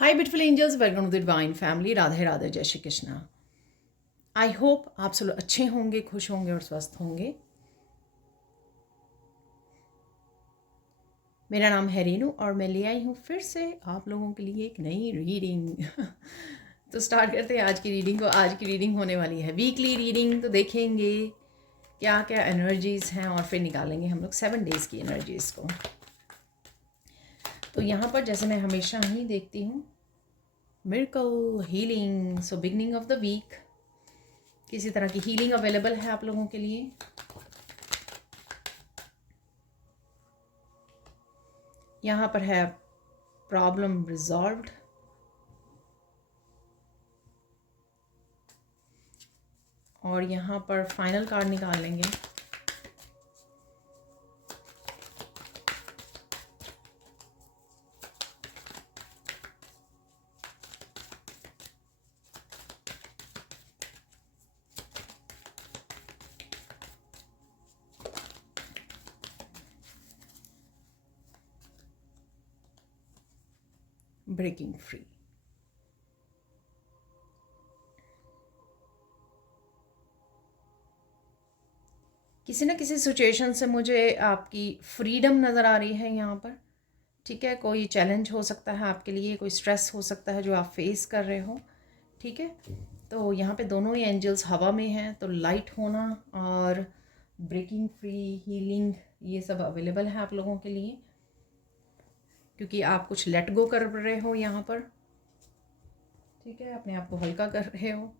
Hi beautiful angels, welcome to the divine family. Radhe Radhe, जय Shri Krishna. I hope आप सब लोग अच्छे होंगे, खुश होंगे और स्वस्थ होंगे। मेरा नाम है रीनू और मैं ले आई हूँ फिर से आप लोगों के लिए एक नई रीडिंग। तो स्टार्ट करते हैं आज की रीडिंग को। आज की रीडिंग होने वाली है वीकली रीडिंग। तो देखेंगे क्या क्या एनर्जीज़ हैं और फिर निकालेंगे हम लोग 7 डेज़ की एनर्जीज़ को। तो यहाँ पर जैसे मैं हमेशा ही देखती हूँ, miracle healing, so beginning of the week. किसी तरह की हीलिंग अवेलेबल है आप लोगों के लिए। यहाँ पर है प्रॉब्लम रिजॉल्व्ड, और यहाँ पर फाइनल कार्ड निकाल लेंगे। Breaking free. किसी न किसी सिचुएशन से मुझे आपकी फ्रीडम नज़र आ रही है यहाँ पर। ठीक है, कोई चैलेंज हो सकता है आपके लिए, कोई स्ट्रेस हो सकता है जो आप फेस कर रहे हो। ठीक है, तो यहाँ पे दोनों ही एंजल्स हवा में हैं, तो लाइट होना और ब्रेकिंग फ्री, हीलिंग, ये सब अवेलेबल है आप लोगों के लिए, क्योंकि आप कुछ लेट गो कर रहे हो यहाँ पर। ठीक है, अपने आप को हल्का कर रहे हो।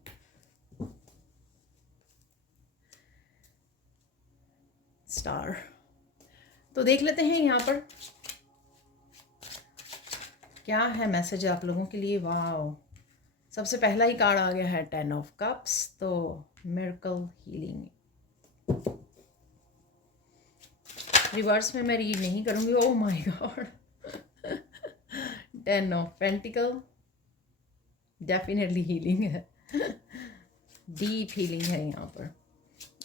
स्टार। तो देख लेते हैं यहाँ पर क्या है मैसेज आप लोगों के लिए। वाओ, सबसे पहला ही कार्ड आ गया है 10 ऑफ कप्स। तो मिरेकल हीलिंग रिवर्स में मैं रीड नहीं करूँगी। Oh my God. 10 of pentacle, definitely healing है। डीप हीलिंग है यहाँ पर।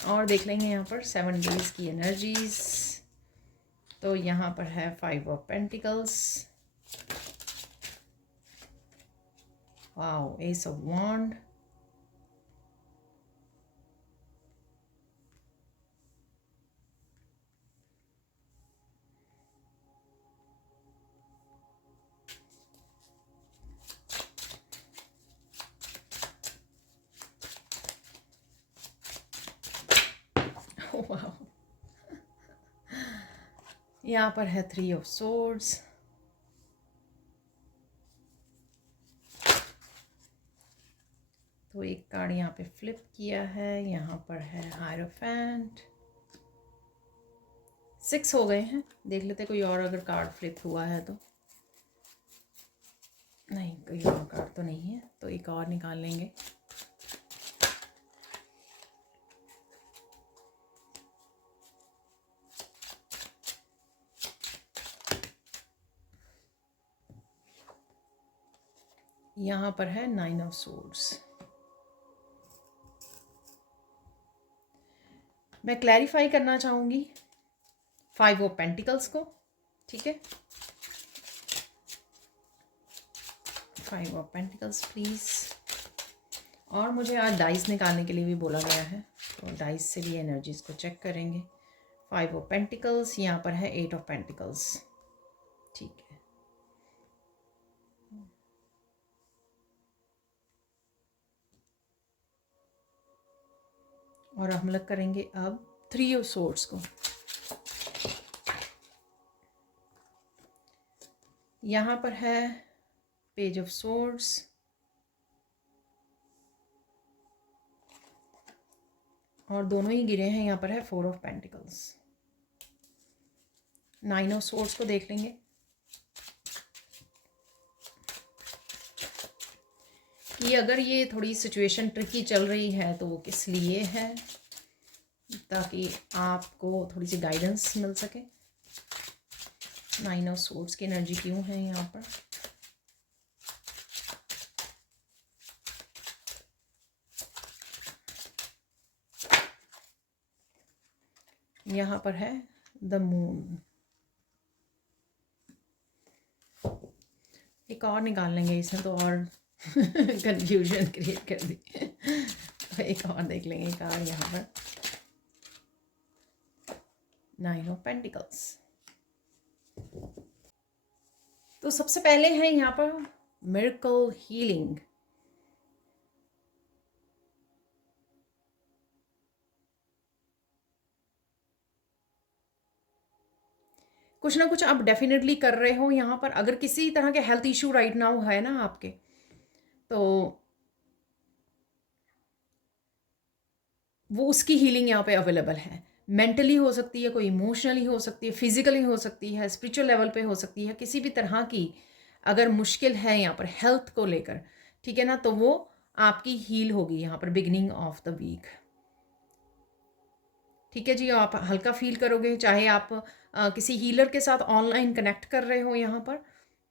और देख लेंगे यहाँ पर 7 डेज की एनर्जीज। तो यहाँ पर है 5 of pentacles, wow, ace of wand, wow, यहाँ पर है 3 ऑफ सोर्ड्स, तो एक कार्ड यहाँ पे फ्लिप किया है। यहाँ पर है हायरोफेंट। 6 हो गए हैं। देख लेते कोई और अगर कार्ड फ्लिप हुआ है तो। नहीं, कोई और कार्ड तो नहीं है, तो एक और निकाल लेंगे। यहाँ पर है 9 ऑफ सोर्ड्स। मैं क्लैरिफाई करना चाहूँगी 5 ऑफ पेंटिकल्स को। ठीक है, 5 ऑफ पेंटिकल्स प्लीज़। और मुझे आज डाइस निकालने के लिए भी बोला गया है, तो डाइस से भी एनर्जीज को चेक करेंगे। 5 ऑफ पेंटिकल्स, यहाँ पर है 8 ऑफ पेंटिकल्स। ठीक है, और हम लोग करेंगे अब 3 ऑफ सोर्ड्स को। यहाँ पर है पेज ऑफ सोर्ड्स, और दोनों ही गिरे हैं। यहाँ पर है 4 ऑफ पेंटिकल्स। 9 ऑफ सोर्ड्स को देख लेंगे कि अगर ये थोड़ी सिचुएशन ट्रिकी चल रही है तो वो किस लिए है, ताकि आपको थोड़ी सी गाइडेंस मिल सके। 9 ऑफ सोर्ड्स की एनर्जी क्यों है यहाँ पर। यहाँ पर है द मून। एक और निकाल लेंगे, इसने तो और कंफ्यूजन क्रिएट कर दी। तो एक और देख लेंगे कार्ड यहाँ पर, 9 ऑफ पेंटिकल्स। तो सबसे पहले है यहाँ पर मिरेकल हीलिंग। कुछ ना कुछ आप डेफिनेटली कर रहे हो यहाँ पर। अगर किसी तरह के हेल्थ इशू राइट नाउ है ना आपके, तो वो उसकी हीलिंग यहाँ पे अवेलेबल है। मेंटली हो सकती है, कोई इमोशनली हो सकती है, फिजिकली हो सकती है, स्पिरिचुअल लेवल पे हो सकती है, किसी भी तरह की अगर मुश्किल है यहाँ पर हेल्थ को लेकर, ठीक है ना, तो वो आपकी हील होगी यहाँ पर बिगिनिंग ऑफ द वीक। ठीक है जी, आप हल्का फील करोगे, चाहे आप किसी हीलर के साथ ऑनलाइन कनेक्ट कर रहे हो यहाँ पर,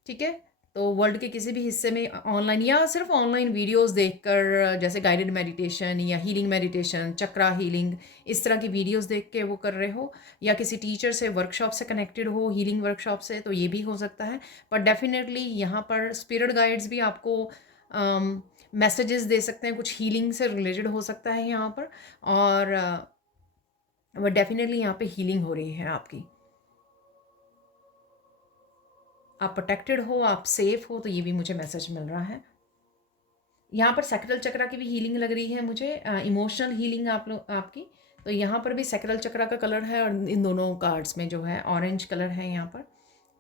ठीक है, तो वर्ल्ड के किसी भी हिस्से में ऑनलाइन या सिर्फ ऑनलाइन वीडियोस देखकर, जैसे गाइडेड मेडिटेशन या हीलिंग मेडिटेशन, चक्रा हीलिंग, इस तरह की वीडियोस देख के वो कर रहे हो, या किसी टीचर से वर्कशॉप से कनेक्टेड हो, हीलिंग वर्कशॉप से, तो ये भी हो सकता है। पर डेफिनेटली यहाँ पर स्पिरिट गाइड्स भी आपको मैसेजेस दे सकते हैं, कुछ हीलिंग से रिलेटेड हो सकता है यहाँ पर, और वो डेफिनेटली यहाँ पे हीलिंग हो रही है आपकी। आप प्रोटेक्टेड हो, आप सेफ हो, तो ये भी मुझे मैसेज मिल रहा है। यहाँ पर सैक्रल चक्रा की भी हीलिंग लग रही है मुझे, इमोशनल हीलिंग आप लोग आपकी। तो यहाँ पर भी सैक्रल चक्रा का कलर है, और इन दोनों कार्ड्स में जो है ऑरेंज कलर है यहाँ पर।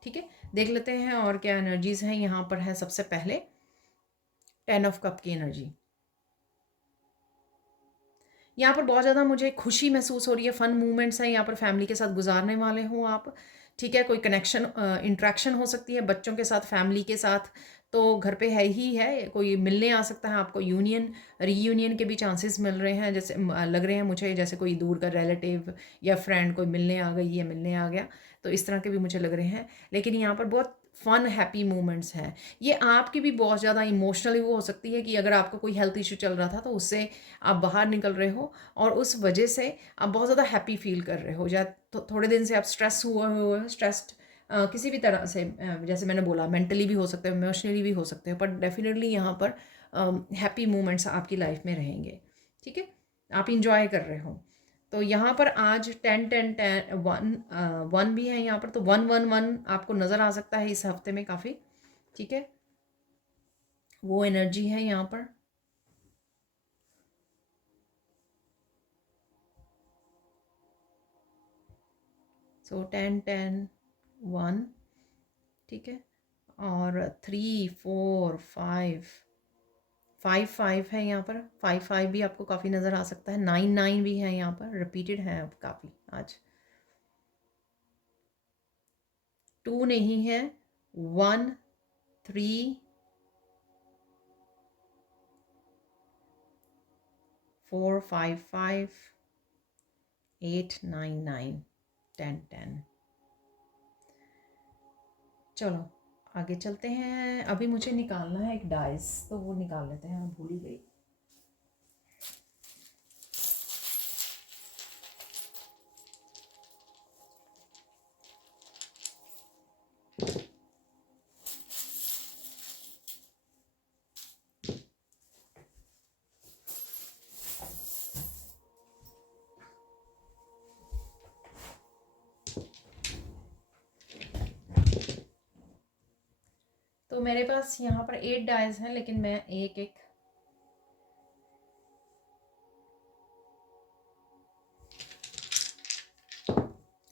ठीक है, देख लेते हैं और क्या एनर्जीज हैं यहाँ पर। है सबसे पहले 10 ऑफ कप की एनर्जी। यहाँ पर बहुत ज़्यादा मुझे खुशी महसूस हो रही है, फ़न मूवमेंट्स हैं यहाँ पर, फैमिली के साथ गुजारने वाले हो आप। ठीक है, कोई कनेक्शन इंट्रैक्शन हो सकती है बच्चों के साथ, फैमिली के साथ, तो घर पे है ही है, कोई मिलने आ सकता है आपको, यूनियन रीयूनियन के भी चांसेस मिल रहे हैं, जैसे लग रहे हैं मुझे जैसे कोई दूर का रिलेटिव या फ्रेंड कोई मिलने आ गई या मिलने आ गया, तो इस तरह के भी मुझे लग रहे हैं। लेकिन यहाँ पर बहुत फ़न हैप्पी मोमेंट्स हैं। ये आपकी भी बहुत ज़्यादा इमोशनली वो हो सकती है कि अगर आपको कोई हेल्थ इशू चल रहा था तो उससे आप बाहर निकल रहे हो, और उस वजह से आप बहुत ज़्यादा हैप्पी फील कर रहे हो, या तो थोड़े दिन से आप स्ट्रेस हुए हो, स्ट्रेस्ड किसी भी तरह से, जैसे मैंने बोला मेंटली भी हो सकते हो, इमोशनली भी हो सकते हो, पर डेफिनेटली यहाँ पर हैप्पी मोमेंट्स आपकी लाइफ में रहेंगे। ठीक है, आप इंजॉय कर रहे हो। तो यहाँ पर आज 10 10 10 1 1 भी है यहाँ पर, तो 1 1 1 आपको नज़र आ सकता है इस हफ्ते में काफ़ी। ठीक है, वो एनर्जी है यहाँ पर। सो 10 10 1, ठीक है, और 3 4 5 5 5 है यहाँ पर, 5 5 भी आपको काफ़ी नज़र आ सकता है, 9 9 भी है यहाँ पर, रिपीटेड है अब काफ़ी आज। 2 नहीं है, 1 3 4 5 5 8 9 9 10 10। चलो आगे चलते हैं। अभी मुझे निकालना है एक डाइस, तो वो निकाल लेते हैं, मैं भूल ही गई। तो मेरे पास यहाँ पर 8 डाइस हैं, लेकिन मैं एक एक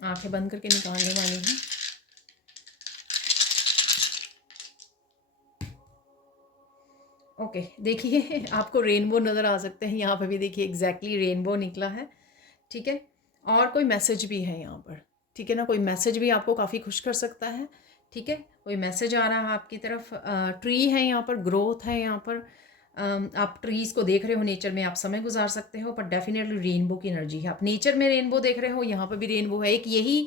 आंखें बंद करके निकालने वाली हूँ। ओके, देखिए आपको रेनबो नज़र आ सकते हैं यहाँ पर भी, देखिए एग्जैक्टली रेनबो निकला है। ठीक है, और कोई मैसेज भी है यहाँ पर। ठीक है ना, कोई मैसेज भी आपको काफ़ी खुश कर सकता है। ठीक है, कोई मैसेज आ रहा है आपकी तरफ। ट्री है यहाँ पर, ग्रोथ है यहाँ पर। आप ट्रीज़ को देख रहे हो, नेचर में आप समय गुजार सकते हो, पर डेफिनेटली रेनबो की एनर्जी है। आप नेचर में रेनबो देख रहे हो, यहाँ पर भी रेनबो है एक। यही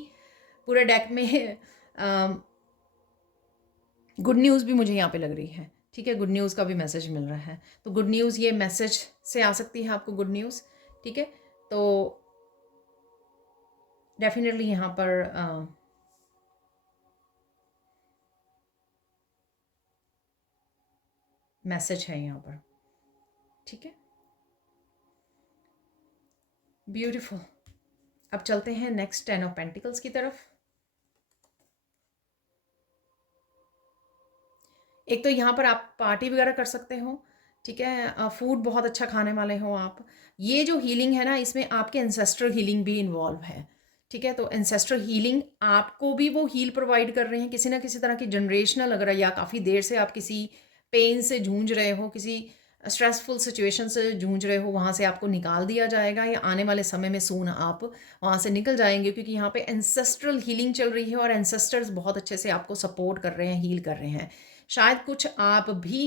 पूरे डेक में गुड न्यूज़ भी मुझे यहाँ पे लग रही है। ठीक है, गुड न्यूज़ का भी मैसेज मिल रहा है, तो गुड न्यूज़ ये मैसेज से आ सकती है आपको गुड न्यूज़। ठीक है, तो डेफिनेटली यहाँ पर मैसेज है यहाँ पर। ठीक है, ब्यूटीफुल। अब चलते हैं नेक्स्ट 10 ऑफ पेंटिकल्स की तरफ। एक तो यहाँ पर आप पार्टी वगैरह कर सकते हो, ठीक है, फूड बहुत अच्छा खाने वाले हो आप। ये जो हीलिंग है ना, इसमें आपके एंसेस्ट्रल हीलिंग भी इन्वॉल्व है। ठीक है, तो एंसेस्ट्रल हीलिंग आपको भी वो हील प्रोवाइड कर रहे हैं किसी ना किसी तरह की जनरेशनल, अगर या काफ़ी देर से आप किसी पेन से जूझ रहे हो, किसी स्ट्रेसफुल सिचुएशन से जूझ रहे हो, वहाँ से आपको निकाल दिया जाएगा, या आने वाले समय में सून आप वहाँ से निकल जाएंगे, क्योंकि यहाँ पे एंसेस्ट्रल हीलिंग चल रही है और एंसेस्टर्स बहुत अच्छे से आपको सपोर्ट कर रहे हैं, हील कर रहे हैं। शायद कुछ आप भी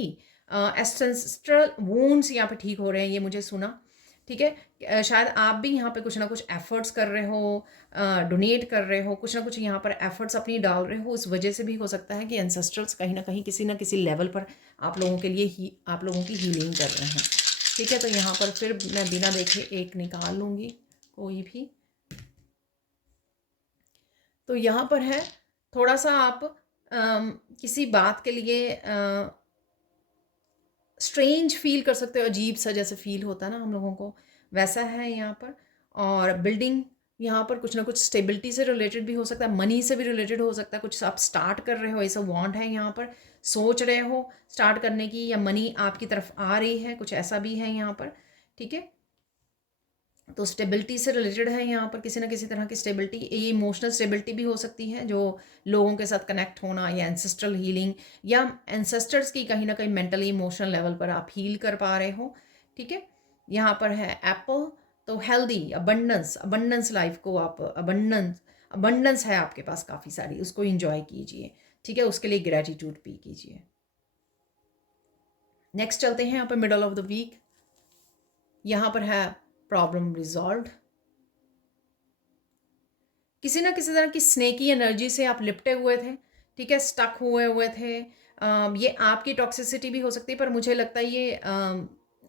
एंसेस्ट्रल वूंड्स यहाँ पे ठीक हो रहे हैं, ये मुझे सुना। ठीक है, शायद आप भी यहाँ पे कुछ ना कुछ एफर्ट्स कर रहे हो, डोनेट कर रहे हो, कुछ ना कुछ यहाँ पर एफर्ट्स अपनी डाल रहे हो। उस वजह से भी हो सकता है कि एंसेस्टर्स कहीं ना किसी लेवल पर आप लोगों के लिए ही आप लोगों की हीलिंग कर रहे हैं। ठीक है, तो यहाँ पर फिर मैं बिना देखे एक निकाल लूँगी कोई भी। तो यहाँ पर है थोड़ा सा आप किसी बात के लिए स्ट्रेंज फील कर सकते हो, अजीब सा जैसे फील होता है ना हम लोगों को, वैसा है यहाँ पर। और बिल्डिंग यहाँ पर कुछ ना कुछ स्टेबिलिटी से रिलेटेड भी हो सकता है, मनी से भी रिलेटेड हो सकता है, कुछ आप स्टार्ट कर रहे हो, ऐसा वांट है यहाँ पर, सोच रहे हो स्टार्ट करने की, या मनी आपकी तरफ आ रही है, कुछ ऐसा भी है यहाँ पर। ठीक है, तो स्टेबिलिटी से रिलेटेड है यहाँ पर, किसी ना किसी तरह की स्टेबिलिटी। ये इमोशनल स्टेबिलिटी भी हो सकती है, जो लोगों के साथ कनेक्ट होना, या एंसेस्ट्रल हीलिंग, या एंसेस्टर्स की कहीं ना कहीं मेंटली इमोशनल लेवल पर आप हील कर पा रहे हो। ठीक है, यहाँ पर है एप्पल, तो हेल्दी अबंडेंस, अबंडेंस लाइफ को आप अबंडेंस है आपके पास काफ़ी सारी, उसको इंजॉय कीजिए। ठीक है, उसके लिए ग्रेटिट्यूड भी कीजिए। नेक्स्ट चलते हैं यहाँ पर मिडल ऑफ द वीक। यहाँ पर है प्रॉब्लम रिजॉल्व। किसी ना किसी तरह की स्नेकी एनर्जी से आप लिपटे हुए थे, ठीक है, स्टक हुए हुए थे। ये आपकी टॉक्सिसिटी भी हो सकती है, पर मुझे लगता है ये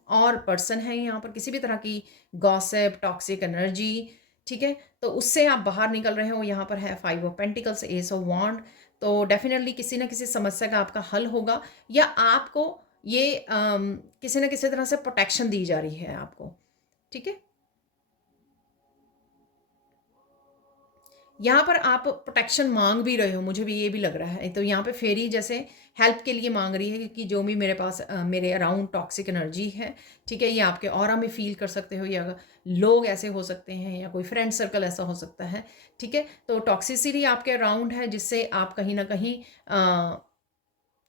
और पर्सन है यहाँ पर, किसी भी तरह की गॉसिप, टॉक्सिक एनर्जी। ठीक है, तो उससे आप बाहर निकल रहे हो। यहाँ पर है 5 ऑफ पेंटिकल्स, एस ऑफ वॉन्ड। तो डेफिनेटली किसी ना किसी समस्या का आपका हल होगा, या आपको ये किसी ना किसी तरह से प्रोटेक्शन दी जा रही है आपको। ठीक है, यहाँ पर आप प्रोटेक्शन मांग भी रहे हो, मुझे भी ये भी लग रहा है। तो यहाँ पे फेरी जैसे हेल्प के लिए मांग रही है कि जो भी मेरे पास मेरे अराउंड टॉक्सिक एनर्जी है, ठीक है, ये आपके ऑरा में फील कर सकते हो, या लोग ऐसे हो सकते हैं, या कोई फ्रेंड सर्कल ऐसा हो सकता है। ठीक है, तो टॉक्सिसिटी आपके अराउंड है, जिससे आप कहीं ना कहीं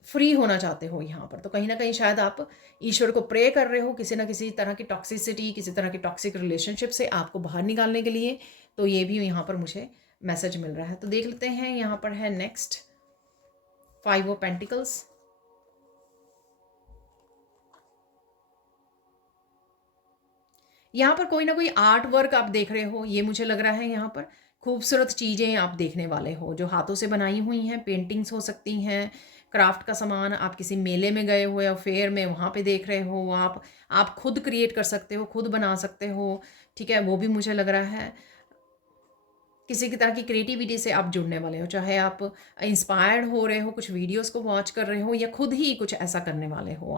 फ्री होना चाहते हो यहाँ पर। तो कहीं ना कहीं शायद आप ईश्वर को प्रे कर रहे हो किसी ना किसी तरह की टॉक्सिसिटी, किसी तरह की टॉक्सिक रिलेशनशिप से आपको बाहर निकालने के लिए। तो ये भी यहाँ पर मुझे मैसेज मिल रहा है। तो देख लेते हैं, यहाँ पर है नेक्स्ट 5 ऑफ पेंटिकल्स। यहाँ पर कोई ना कोई आर्ट वर्क आप देख रहे हो, ये मुझे लग रहा है। यहाँ पर खूबसूरत चीज़ें आप देखने वाले हो, जो हाथों से बनाई हुई हैं, पेंटिंग्स हो सकती हैं, क्राफ्ट का सामान। आप किसी मेले में गए हो या फेयर में, वहाँ पे देख रहे हो आप खुद क्रिएट कर सकते हो, खुद बना सकते हो। ठीक है, वो भी मुझे लग रहा है। किसी की तरह की क्रिएटिविटी से आप जुड़ने वाले हो, चाहे आप इंस्पायर्ड हो रहे हो, कुछ वीडियोस को वॉच कर रहे हो, या खुद ही कुछ ऐसा करने वाले हो।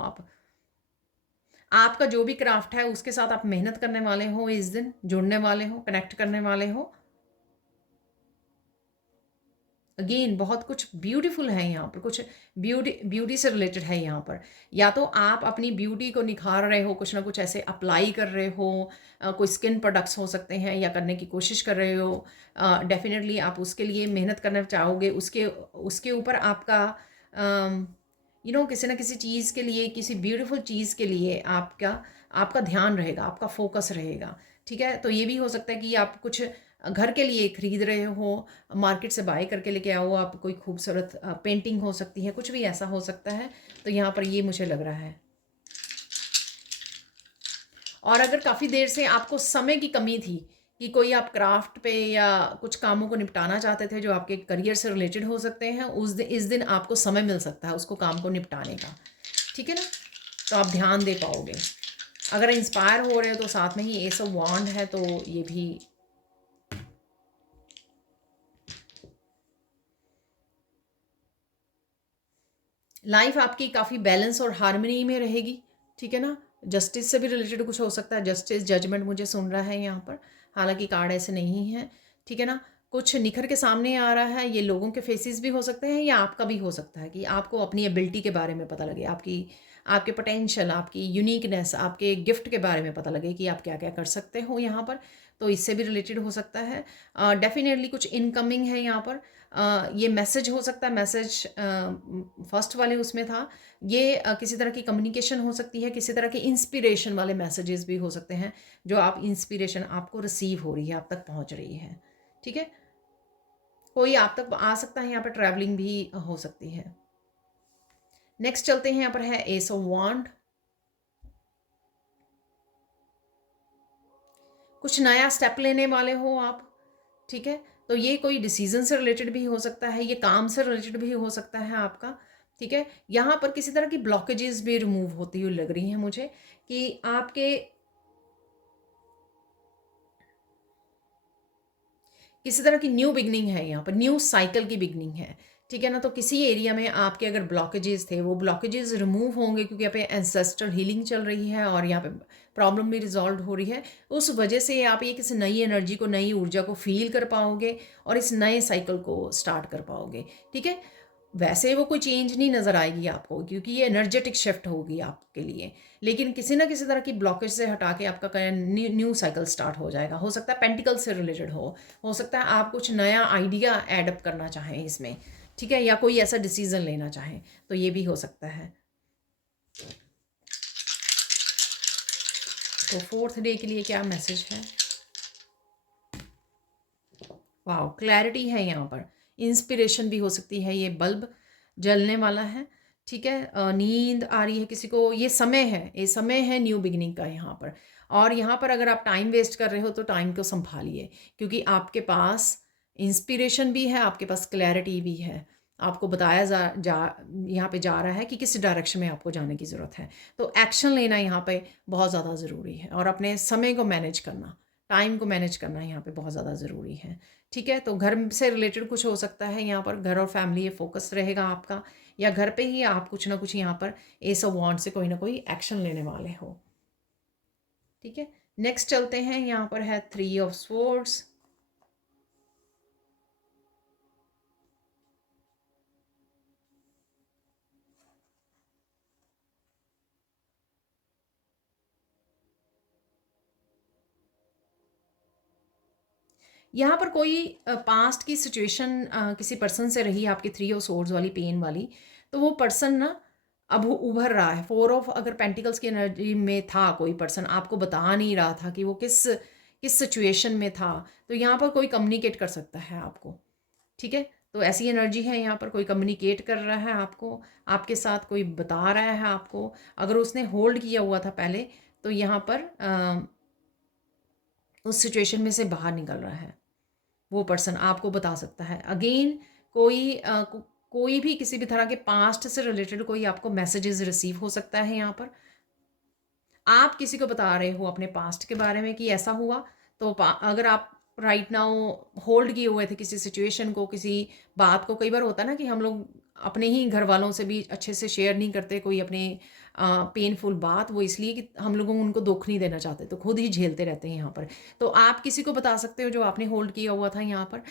आपका जो भी क्राफ्ट है उसके साथ आप मेहनत करने वाले हो, इस दिन जुड़ने वाले हो, कनेक्ट करने वाले हो। अगेन बहुत कुछ ब्यूटीफुल है यहाँ पर, कुछ ब्यूटी से रिलेटेड है यहाँ पर। या तो आप अपनी ब्यूटी को निखार रहे हो, कुछ ना कुछ ऐसे अप्लाई कर रहे हो, कोई स्किन प्रोडक्ट्स हो सकते हैं, या करने की कोशिश कर रहे हो। डेफिनेटली आप उसके लिए मेहनत करना चाहोगे, उसके उसके ऊपर आपका किसी ना किसी चीज़ के लिए, किसी ब्यूटीफुल चीज़ के लिए आपका आपका ध्यान रहेगा, आपका फोकस रहेगा। ठीक है, तो ये भी हो सकता है कि आप कुछ घर के लिए खरीद रहे हो, मार्केट से बाय करके लेके आओ आप, कोई खूबसूरत पेंटिंग हो सकती है, कुछ भी ऐसा हो सकता है। तो यहाँ पर ये मुझे लग रहा है। और अगर काफ़ी देर से आपको समय की कमी थी कि कोई आप क्राफ्ट पे या कुछ कामों को निपटाना चाहते थे जो आपके करियर से रिलेटेड हो सकते हैं, इस दिन आपको समय मिल सकता है उसको काम को निपटाने का। ठीक है ना, तो आप ध्यान दे पाओगे। अगर इंस्पायर हो रहे हो तो साथ में ही एस ऑफ वॉन्ड है, तो ये भी लाइफ आपकी काफ़ी बैलेंस और हार्मनी में रहेगी, ठीक है ना। जस्टिस से भी रिलेटेड कुछ हो सकता है, जस्टिस जजमेंट मुझे सुन रहा है यहाँ पर, हालांकि कार्ड ऐसे नहीं है, ठीक है ना। कुछ निखर के सामने आ रहा है, ये लोगों के फेसेस भी हो सकते हैं या आपका भी हो सकता है कि आपको अपनी एबिलिटी के बारे में पता लगे, आपकी आपके पोटेंशियल, आपकी यूनिकनेस, आपके गिफ्ट के बारे में पता लगे कि आप क्या क्या कर सकते हो यहाँ पर। तो इससे भी रिलेटेड हो सकता है। डेफिनेटली कुछ इनकमिंग है यहाँ पर। ये मैसेज हो सकता है, मैसेज फर्स्ट वाले उसमें था, ये किसी तरह की कम्युनिकेशन हो सकती है, किसी तरह के इंस्पिरेशन वाले मैसेजेस भी हो सकते हैं, जो आप इंस्पिरेशन आपको रिसीव हो रही है, आप तक पहुंच रही है, ठीक है। कोई आप तक आ सकता है, यहाँ पर ट्रैवलिंग भी हो सकती है। नेक्स्ट चलते हैं, यहाँ पर है एस ऑफ वांड। कुछ नया स्टेप लेने वाले हो आप, ठीक है। तो ये कोई डिसीजन से रिलेटेड भी हो सकता है, ये काम से रिलेटेड भी हो सकता है आपका, ठीक है। यहाँ पर किसी तरह की ब्लॉकेजेस भी रिमूव होती हुई लग रही हैं मुझे, कि आपके किसी तरह की न्यू बिगनिंग है, यहाँ पर न्यू साइकिल की बिगनिंग है, ठीक है ना। तो किसी एरिया में आपके अगर ब्लॉकेजेस थे, वो ब्लॉकेजेस रिमूव होंगे, क्योंकि यहाँ पे एंसेस्ट्रल हीलिंग चल रही है और यहाँ पे प्रॉब्लम भी रिजॉल्व हो रही है। उस वजह से आप ये किसी नई एनर्जी को, नई ऊर्जा को फील कर पाओगे और इस नए साइकिल को स्टार्ट कर पाओगे, ठीक है। वैसे वो कोई चेंज नहीं नज़र आएगी आपको, क्योंकि ये एनर्जेटिक शिफ्ट होगी आपके लिए, लेकिन किसी ना किसी तरह की ब्लॉकेज से हटा के आपका न्यू साइकिल स्टार्ट हो जाएगा। हो सकता है पेंटिकल से रिलेटेड हो सकता है आप कुछ नया आइडिया एडअप करना चाहें इसमें, ठीक है, या कोई ऐसा डिसीजन लेना चाहें, तो ये भी हो सकता है। तो फोर्थ डे के लिए क्या मैसेज है? वाह, क्लैरिटी है यहाँ पर, इंस्पिरेशन भी हो सकती है, ये बल्ब जलने वाला है, ठीक है। नींद आ रही है किसी को, ये समय है, ये समय है न्यू बिगिनिंग का यहाँ पर। और यहाँ पर अगर आप टाइम वेस्ट कर रहे हो तो टाइम को संभालिए, क्योंकि आपके पास इंस्पिरेशन भी है, आपके पास क्लैरिटी भी है। आपको बताया जा यहाँ पे जा रहा है कि किस डायरेक्शन में आपको जाने की ज़रूरत है। तो एक्शन लेना यहाँ पे बहुत ज़्यादा ज़रूरी है, और अपने समय को मैनेज करना, टाइम को मैनेज करना यहाँ पे बहुत ज़्यादा ज़रूरी है, ठीक है। तो घर से रिलेटेड कुछ हो सकता है यहाँ पर, घर और फैमिली ये फोकस रहेगा आपका, या घर पे ही आप कुछ ना कुछ यहाँ पर एस ऑफ वांड से कोई ना कोई एक्शन लेने वाले हो, ठीक है। नेक्स्ट चलते हैं, यहाँ पर है 3 ऑफ स्वॉर्ड्स। यहाँ पर कोई पास्ट की सिचुएशन किसी पर्सन से रही आपकी 3 ऑफ स्वॉर्ड्स वाली, पेन वाली, तो वो पर्सन ना अब उभर रहा है। 4 ऑफ अगर पेंटिकल्स की एनर्जी में था कोई पर्सन, आपको बता नहीं रहा था कि वो किस किस सिचुएशन में था, तो यहाँ पर कोई कम्युनिकेट कर सकता है आपको, ठीक है। तो ऐसी एनर्जी है यहाँ पर, कोई कम्युनिकेट कर रहा है आपको, आपके साथ कोई बता रहा है आपको। अगर उसने होल्ड किया हुआ था पहले, तो यहाँ पर उस सिचुएशन में से बाहर निकल रहा है, वो पर्सन आपको बता सकता है। अगेन कोई भी किसी भी तरह के पास्ट से रिलेटेड कोई आपको मैसेजेस रिसीव हो सकता है यहाँ पर। आप किसी को बता रहे हो अपने पास्ट के बारे में कि ऐसा हुआ, तो अगर आप राइट नाउ होल्ड किए हुए थे किसी सिचुएशन को, किसी बात को, कई बार होता है ना कि हम लोग अपने ही घर वालों से भी अच्छे से शेयर नहीं करते कोई अपने पेनफुल बात, वो इसलिए कि हम लोगों उनको दुख नहीं देना चाहते, तो खुद ही झेलते रहते हैं यहाँ पर। तो आप किसी को बता सकते हो जो आपने होल्ड किया हुआ था यहाँ पर,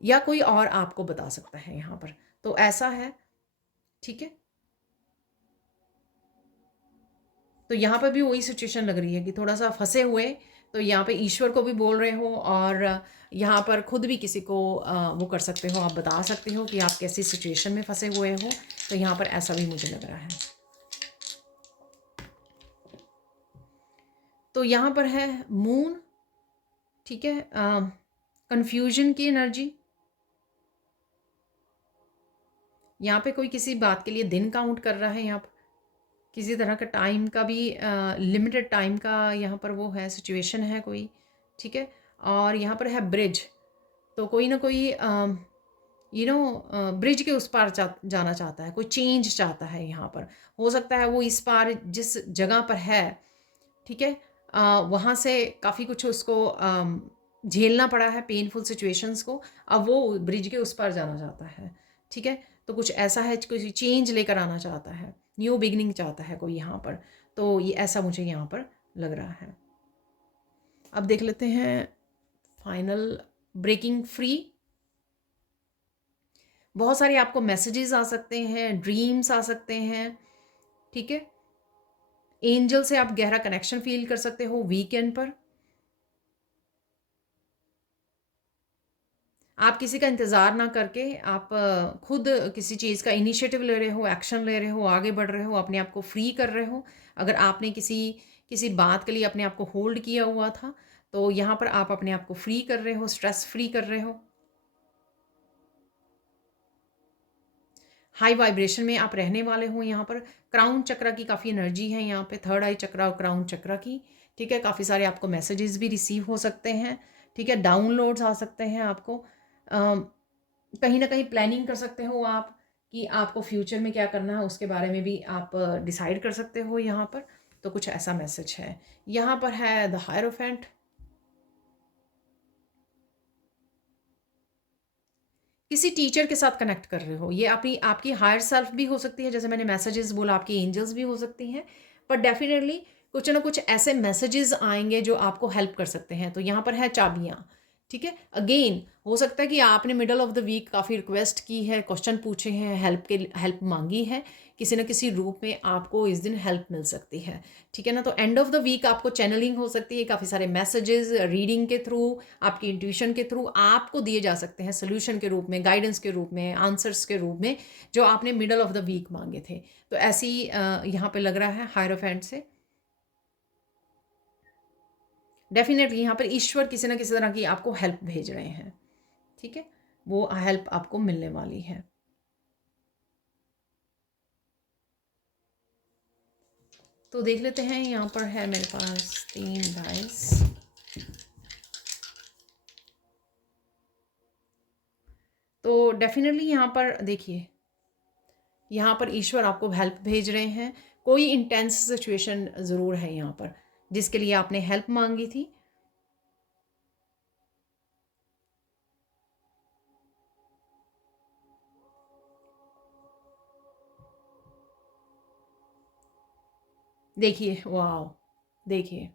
या कोई और आपको बता सकता है यहाँ पर, तो ऐसा है, ठीक है। तो यहाँ पर भी वही सिचुएशन लग रही है कि थोड़ा सा फंसे हुए, तो यहाँ पे ईश्वर को भी बोल रहे हो, और यहाँ पर खुद भी किसी को वो कर सकते हो, आप बता सकते हो कि आप कैसी सिचुएशन में फंसे हुए हो। तो यहाँ पर ऐसा भी मुझे लग रहा है। तो यहाँ पर है मून, ठीक है, कंफ्यूजन की एनर्जी। यहाँ पे कोई किसी बात के लिए दिन काउंट कर रहा है, यहाँ पर किसी तरह का टाइम का भी लिमिटेड टाइम का यहाँ पर वो है, सिचुएशन है कोई, ठीक है। और यहाँ पर है ब्रिज, तो कोई ना कोई ब्रिज के उस पार जाना चाहता है, कोई चेंज चाहता है यहाँ पर। हो सकता है वो इस पार जिस जगह पर है, ठीक है, वहाँ से काफ़ी कुछ उसको झेलना पड़ा है, पेनफुल सिचुएशंस को, अब वो ब्रिज के उस पार जाना चाहता है, ठीक है। तो कुछ ऐसा है, कोई चेंज लेकर आना चाहता है, न्यू बिगनिंग चाहता है कोई यहाँ पर, तो ये ऐसा मुझे यहाँ पर लग रहा है। अब देख लेते हैं फाइनल ब्रेकिंग फ्री। बहुत सारे आपको मैसेजेस आ सकते हैं, ड्रीम्स आ सकते हैं, ठीक है। एंजल से आप गहरा कनेक्शन फील कर सकते हो वीकेंड पर। आप किसी का इंतज़ार ना करके आप खुद किसी चीज़ का इनिशिएटिव ले रहे हो, एक्शन ले रहे हो, आगे बढ़ रहे हो, अपने आप को फ्री कर रहे हो। अगर आपने किसी किसी बात के लिए अपने आप को होल्ड किया हुआ था, तो यहाँ पर आप अपने आप को फ्री कर रहे हो, स्ट्रेस फ्री कर रहे हो। हाई वाइब्रेशन में आप रहने वाले हो। यहाँ पर क्राउन चक्र की काफ़ी एनर्जी है, यहाँ पे थर्ड आई चक्र और क्राउन चक्र की, ठीक है। काफ़ी सारे आपको मैसेजेस भी रिसीव हो सकते हैं, ठीक है। डाउनलोड्स आ सकते हैं आपको। कहीं ना कहीं प्लानिंग कर सकते हो आप कि आपको फ्यूचर में क्या करना है, उसके बारे में भी आप डिसाइड कर सकते हो यहाँ पर। तो कुछ ऐसा मैसेज है। यहाँ पर है द हायरोफेंट। किसी टीचर के साथ कनेक्ट कर रहे हो, ये अपनी आपकी हायर सेल्फ भी हो सकती है, जैसे मैंने मैसेजेस बोला, आपकी एंजल्स भी हो सकती हैं। पर डेफिनेटली कुछ ना कुछ ऐसे मैसेजेस आएंगे जो आपको हेल्प कर सकते हैं। तो यहाँ पर है चाबियाँ, ठीक है। अगेन हो सकता है कि आपने मिडल ऑफ द वीक काफ़ी रिक्वेस्ट की है, क्वेश्चन पूछे हैं, हेल्प मांगी है, किसी न किसी रूप में आपको इस दिन हेल्प मिल सकती है, ठीक है ना। तो एंड ऑफ द वीक आपको चैनलिंग हो सकती है, काफ़ी सारे मैसेजेस रीडिंग के थ्रू, आपकी इंट्यूशन के थ्रू आपको दिए जा सकते हैं, सोल्यूशन के रूप में, गाइडेंस के रूप में, आंसर्स के रूप में, जो आपने मिडल ऑफ द वीक मांगे थे। तो ऐसी यहाँ पे लग रहा है हायरोफेंट से। डेफिनेटली यहाँ पर ईश्वर किसी न किसी तरह की आपको हेल्प भेज रहे हैं, ठीक है। वो हेल्प आपको मिलने वाली है। तो देख लेते हैं, यहाँ पर है मेरे पास 3 डाइस। तो डेफिनेटली यहाँ पर देखिए, यहाँ पर ईश्वर आपको हेल्प भेज रहे हैं। कोई इंटेंस सिचुएशन ज़रूर है यहाँ पर जिसके लिए आपने हेल्प मांगी थी। देखिए, वाह, देखिए,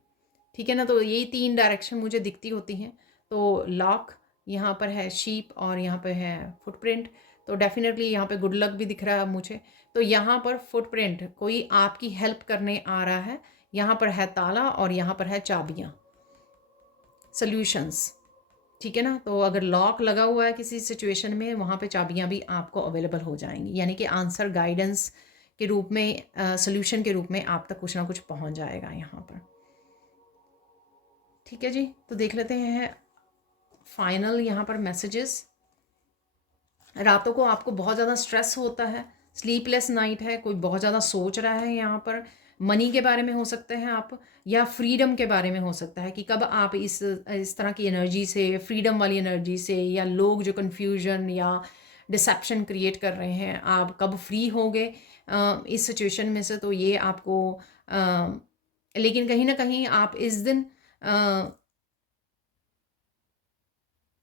ठीक है ना। तो यही 3 डायरेक्शन मुझे दिखती होती हैं। तो लॉक, यहाँ पर है शीप और यहाँ पे है फुटप्रिंट। तो डेफिनेटली यहाँ पे गुड लक भी दिख रहा है मुझे। तो यहाँ पर फुटप्रिंट, कोई आपकी हेल्प करने आ रहा है। यहाँ पर है ताला और यहाँ पर है चाबियाँ, सॉल्यूशंस, ठीक है ना। तो अगर लॉक लगा हुआ है किसी सिचुएशन में, वहाँ पे चाबियाँ भी आपको अवेलेबल हो जाएंगी, यानी कि आंसर गाइडेंस के रूप में, सॉल्यूशन के रूप में आप तक कुछ ना कुछ पहुँच जाएगा यहाँ पर, ठीक है जी। तो देख लेते हैं फाइनल यहाँ पर मैसेजेस। रातों को आपको बहुत ज़्यादा स्ट्रेस होता है, स्लीपलेस नाइट है, कोई बहुत ज़्यादा सोच रहा है यहाँ पर। मनी के बारे में हो सकते हैं आप, या फ्रीडम के बारे में हो सकता है कि कब आप इस तरह की एनर्जी से, फ्रीडम वाली एनर्जी से, या लोग जो कन्फ्यूजन या डिसेप्शन क्रिएट कर रहे हैं, आप कब फ्री होंगे इस सिचुएशन में से। तो ये आपको लेकिन कहीं ना कहीं आप इस दिन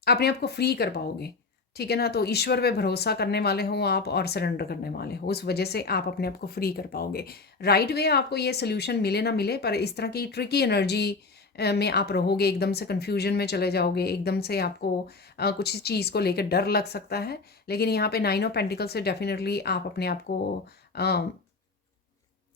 अपने आप को फ्री कर पाओगे, ठीक है ना। तो ईश्वर पे भरोसा करने वाले हो आप और सरेंडर करने वाले हो, उस वजह से आप अपने आप को फ्री कर पाओगे। राइट वे आपको ये सोल्यूशन मिले ना मिले, पर इस तरह की ट्रिकी एनर्जी में आप रहोगे, एकदम से कन्फ्यूजन में चले जाओगे, एकदम से आपको कुछ चीज़ को लेकर डर लग सकता है। लेकिन यहाँ पे 9 ऑफ पेंटिकल से डेफिनेटली आप अपने आप को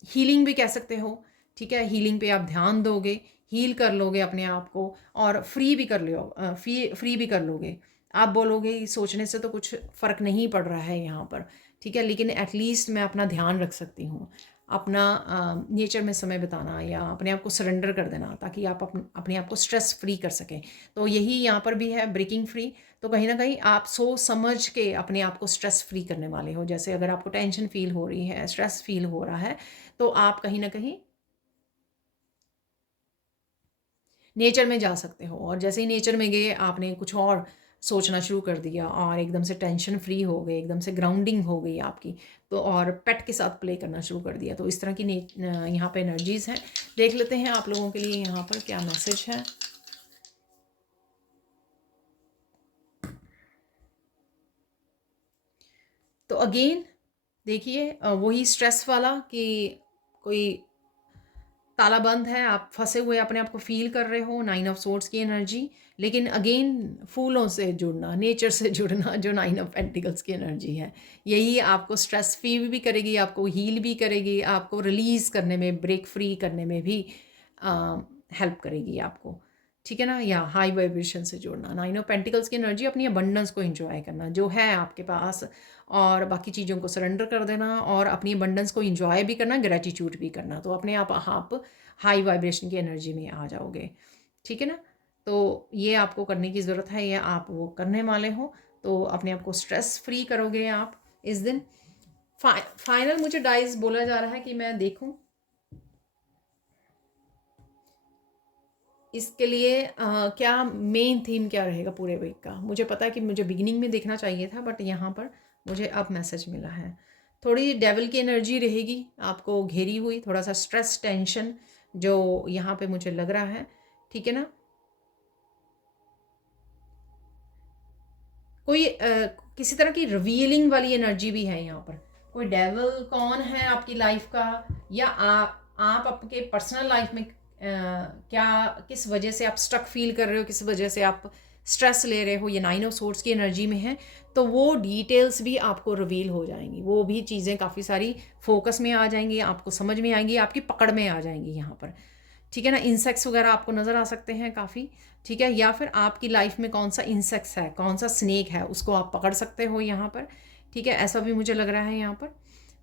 हीलिंग भी कह सकते हो, ठीक है। हीलिंग पे आप ध्यान दोगे, हील कर लोगे अपने आप को, और फ्री भी कर लो, फ्री भी कर लोगे। आप बोलोगे सोचने से तो कुछ फ़र्क नहीं पड़ रहा है यहाँ पर, ठीक है, लेकिन एटलीस्ट मैं अपना ध्यान रख सकती हूँ। अपना नेचर में समय बिताना या अपने आप को सरेंडर कर देना, ताकि आप अपने आप को स्ट्रेस फ्री कर सकें। तो यही यहाँ पर भी है, ब्रेकिंग फ्री। तो कहीं ना कहीं आप सोच समझ के अपने आप को स्ट्रेस फ्री करने वाले हो। जैसे अगर आपको टेंशन फील हो रही है, स्ट्रेस फील हो रहा है, तो आप कहीं ना कहीं नेचर में जा सकते हो, और जैसे ही नेचर में गए आपने कुछ और सोचना शुरू कर दिया, और एकदम से टेंशन फ्री हो गए, एकदम से ग्राउंडिंग हो गई आपकी। तो और पेट के साथ प्ले करना शुरू कर दिया। तो इस तरह की यहाँ पे एनर्जीज़ हैं। देख लेते हैं आप लोगों के लिए यहाँ पर क्या मैसेज है। तो अगेन देखिए वही स्ट्रेस वाला कि कोई ताला बंद है, आप फंसे हुए अपने आप को फील कर रहे हो, 9 ऑफ सोर्ड्स की एनर्जी। लेकिन अगेन फूलों से जुड़ना, नेचर से जुड़ना, जो 9 ऑफ पेंटिकल्स की एनर्जी है, यही आपको स्ट्रेस फ्री भी करेगी, आपको हील भी करेगी, आपको रिलीज़ करने में, ब्रेक फ्री करने में भी हेल्प करेगी आपको, ठीक है ना। या हाई वाइब्रेशन से जुड़ना, 9 ऑफ पेंटिकल्स की एनर्जी अपनी अबंडेंस को एंजॉय करना जो है आपके पास, और बाकी चीज़ों को सरेंडर कर देना और अपनी अबंडेंस को एंजॉय भी करना, ग्रेटिट्यूड भी करना। तो अपने आप हाई वाइब्रेशन की एनर्जी में आ जाओगे, ठीक है ना। तो ये आपको करने की ज़रूरत है, ये आप वो करने वाले हो, तो अपने आप को स्ट्रेस फ्री करोगे आप इस दिन। फाइनल मुझे डाइस बोला जा रहा है कि मैं देखूं इसके लिए क्या मेन थीम क्या रहेगा पूरे वीक का। मुझे पता है कि मुझे बिगिनिंग में देखना चाहिए था, बट यहाँ पर मुझे अब मैसेज मिला है। थोड़ी डेविल की एनर्जी रहेगी आपको घेरी हुई, थोड़ा सा स्ट्रेस टेंशन जो यहाँ पे मुझे लग रहा है, ठीक है ना। कोई किसी तरह की रिवीलिंग वाली एनर्जी भी है यहाँ पर। कोई डेविल कौन है आपकी लाइफ का, या आप आपके पर्सनल लाइफ में क्या, किस वजह से आप स्ट्रक फील कर रहे हो, किस वजह से आप स्ट्रेस ले रहे हो, ये 9 ऑफ सोर्ड्स की एनर्जी में है। तो वो डिटेल्स भी आपको रिवील हो जाएंगी, वो भी चीज़ें काफ़ी सारी फोकस में आ जाएंगी, आपको समझ में आएंगी, आपकी पकड़ में आ जाएंगी यहाँ पर, ठीक है ना। इंसेक्ट्स वगैरह आपको नज़र आ सकते हैं काफ़ी, ठीक है। या फिर आपकी लाइफ में कौन सा इंसेक्ट्स है, कौन सा स्नेक है, उसको आप पकड़ सकते हो यहाँ पर, ठीक है। ऐसा भी मुझे लग रहा है यहाँ पर।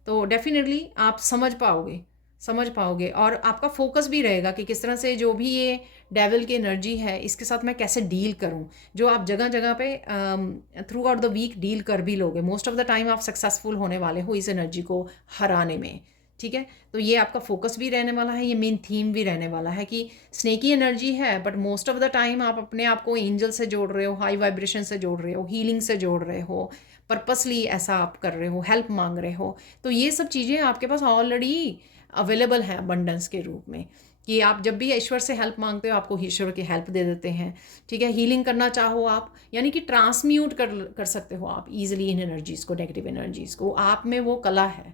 तो डेफिनेटली आप समझ पाओगे और आपका फोकस भी रहेगा कि किस तरह से जो भी ये डेविल की एनर्जी है इसके साथ मैं कैसे डील करूं। जो आप जगह जगह पे throughout the week deal कर भी लोगे, मोस्ट ऑफ द टाइम आप सक्सेसफुल होने वाले हो इस एनर्जी को हराने में, ठीक है। तो ये आपका फोकस भी रहने वाला है, ये मेन थीम भी रहने वाला है कि स्नेकी एनर्जी है, but most of the time आप अपने आप को एंजल से जोड़ रहे हो, हाई वाइब्रेशन से जोड़ रहे हो, हीलिंग से जोड़ रहे हो, पर्पसली ऐसा आप कर रहे हो, हेल्प मांग रहे हो। तो ये सब चीज़ें आपके पास ऑलरेडी अवेलेबल हैं अबंडेंस के रूप में, कि आप जब भी ईश्वर से हेल्प मांगते हो आपको ईश्वर की हेल्प दे देते हैं, ठीक है। हीलिंग करना चाहो आप, यानी कि ट्रांसम्यूट कर सकते हो आप इजीली इन एनर्जीज़ को, नेगेटिव एनर्जीज़ को, आप में वो कला है,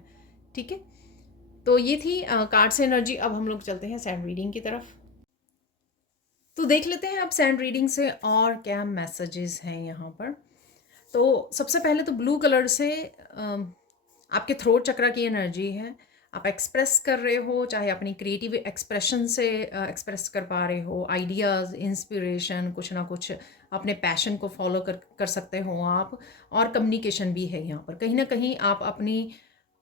ठीक है। तो ये थी कार्ड से एनर्जी। अब हम लोग चलते हैं सैंड रीडिंग की तरफ। तो देख लेते हैं अब सैंड रीडिंग से और क्या मैसेजेस हैं यहाँ पर। तो सबसे पहले तो ब्लू कलर से आपके थ्रोट चक्रा की एनर्जी है। आप एक्सप्रेस कर रहे हो, चाहे अपनी क्रिएटिव एक्सप्रेशन से एक्सप्रेस कर पा रहे हो, आइडियाज़, इंस्पिरेशन, कुछ ना कुछ अपने पैशन को फॉलो कर सकते हो आप। और कम्युनिकेशन भी है यहाँ पर, कहीं ना कहीं आप अपनी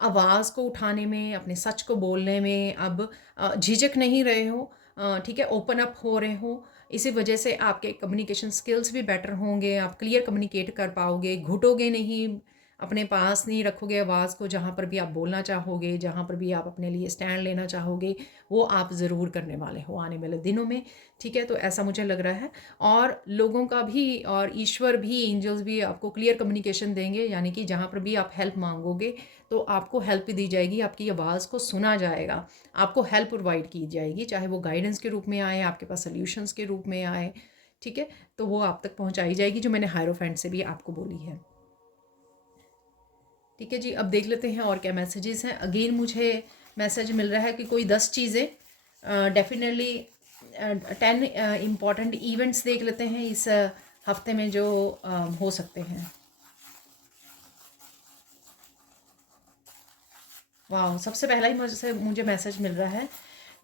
आवाज़ को उठाने में, अपने सच को बोलने में अब झिझक नहीं रहे हो, ठीक है, ओपन अप हो रहे हो। इसी वजह से आपके कम्युनिकेशन स्किल्स भी बेटर होंगे, आप क्लियर कम्युनिकेट कर पाओगे, घुटोगे नहीं, अपने पास नहीं रखोगे आवाज़ को। जहाँ पर भी आप बोलना चाहोगे, जहाँ पर भी आप अपने लिए स्टैंड लेना चाहोगे, वो आप ज़रूर करने वाले हो आने वाले दिनों में, ठीक है। तो ऐसा मुझे लग रहा है। और लोगों का भी, और ईश्वर भी, एंजल्स भी आपको क्लियर कम्युनिकेशन देंगे, यानी कि जहाँ पर भी आप हेल्प मांगोगे तो आपको हेल्प दी जाएगी, आपकी आवाज़ को सुना जाएगा, आपको हेल्प प्रोवाइड की जाएगी, चाहे वो गाइडेंस के रूप में आए, आपके पास सोल्यूशंस के रूप में आए, ठीक है। तो वो आप तक पहुंचाई जाएगी, जो मैंने हायरोफेंट से भी आपको बोली है, ठीक है जी। अब देख लेते हैं और क्या मैसेजेस हैं। अगेन मुझे मैसेज मिल रहा है कि कोई 10 चीज़ें, डेफिनेटली 10 इम्पॉर्टेंट इवेंट्स देख लेते हैं इस हफ्ते में जो हो सकते हैं। वाह, सबसे पहला ही मुझे मैसेज मिल रहा है।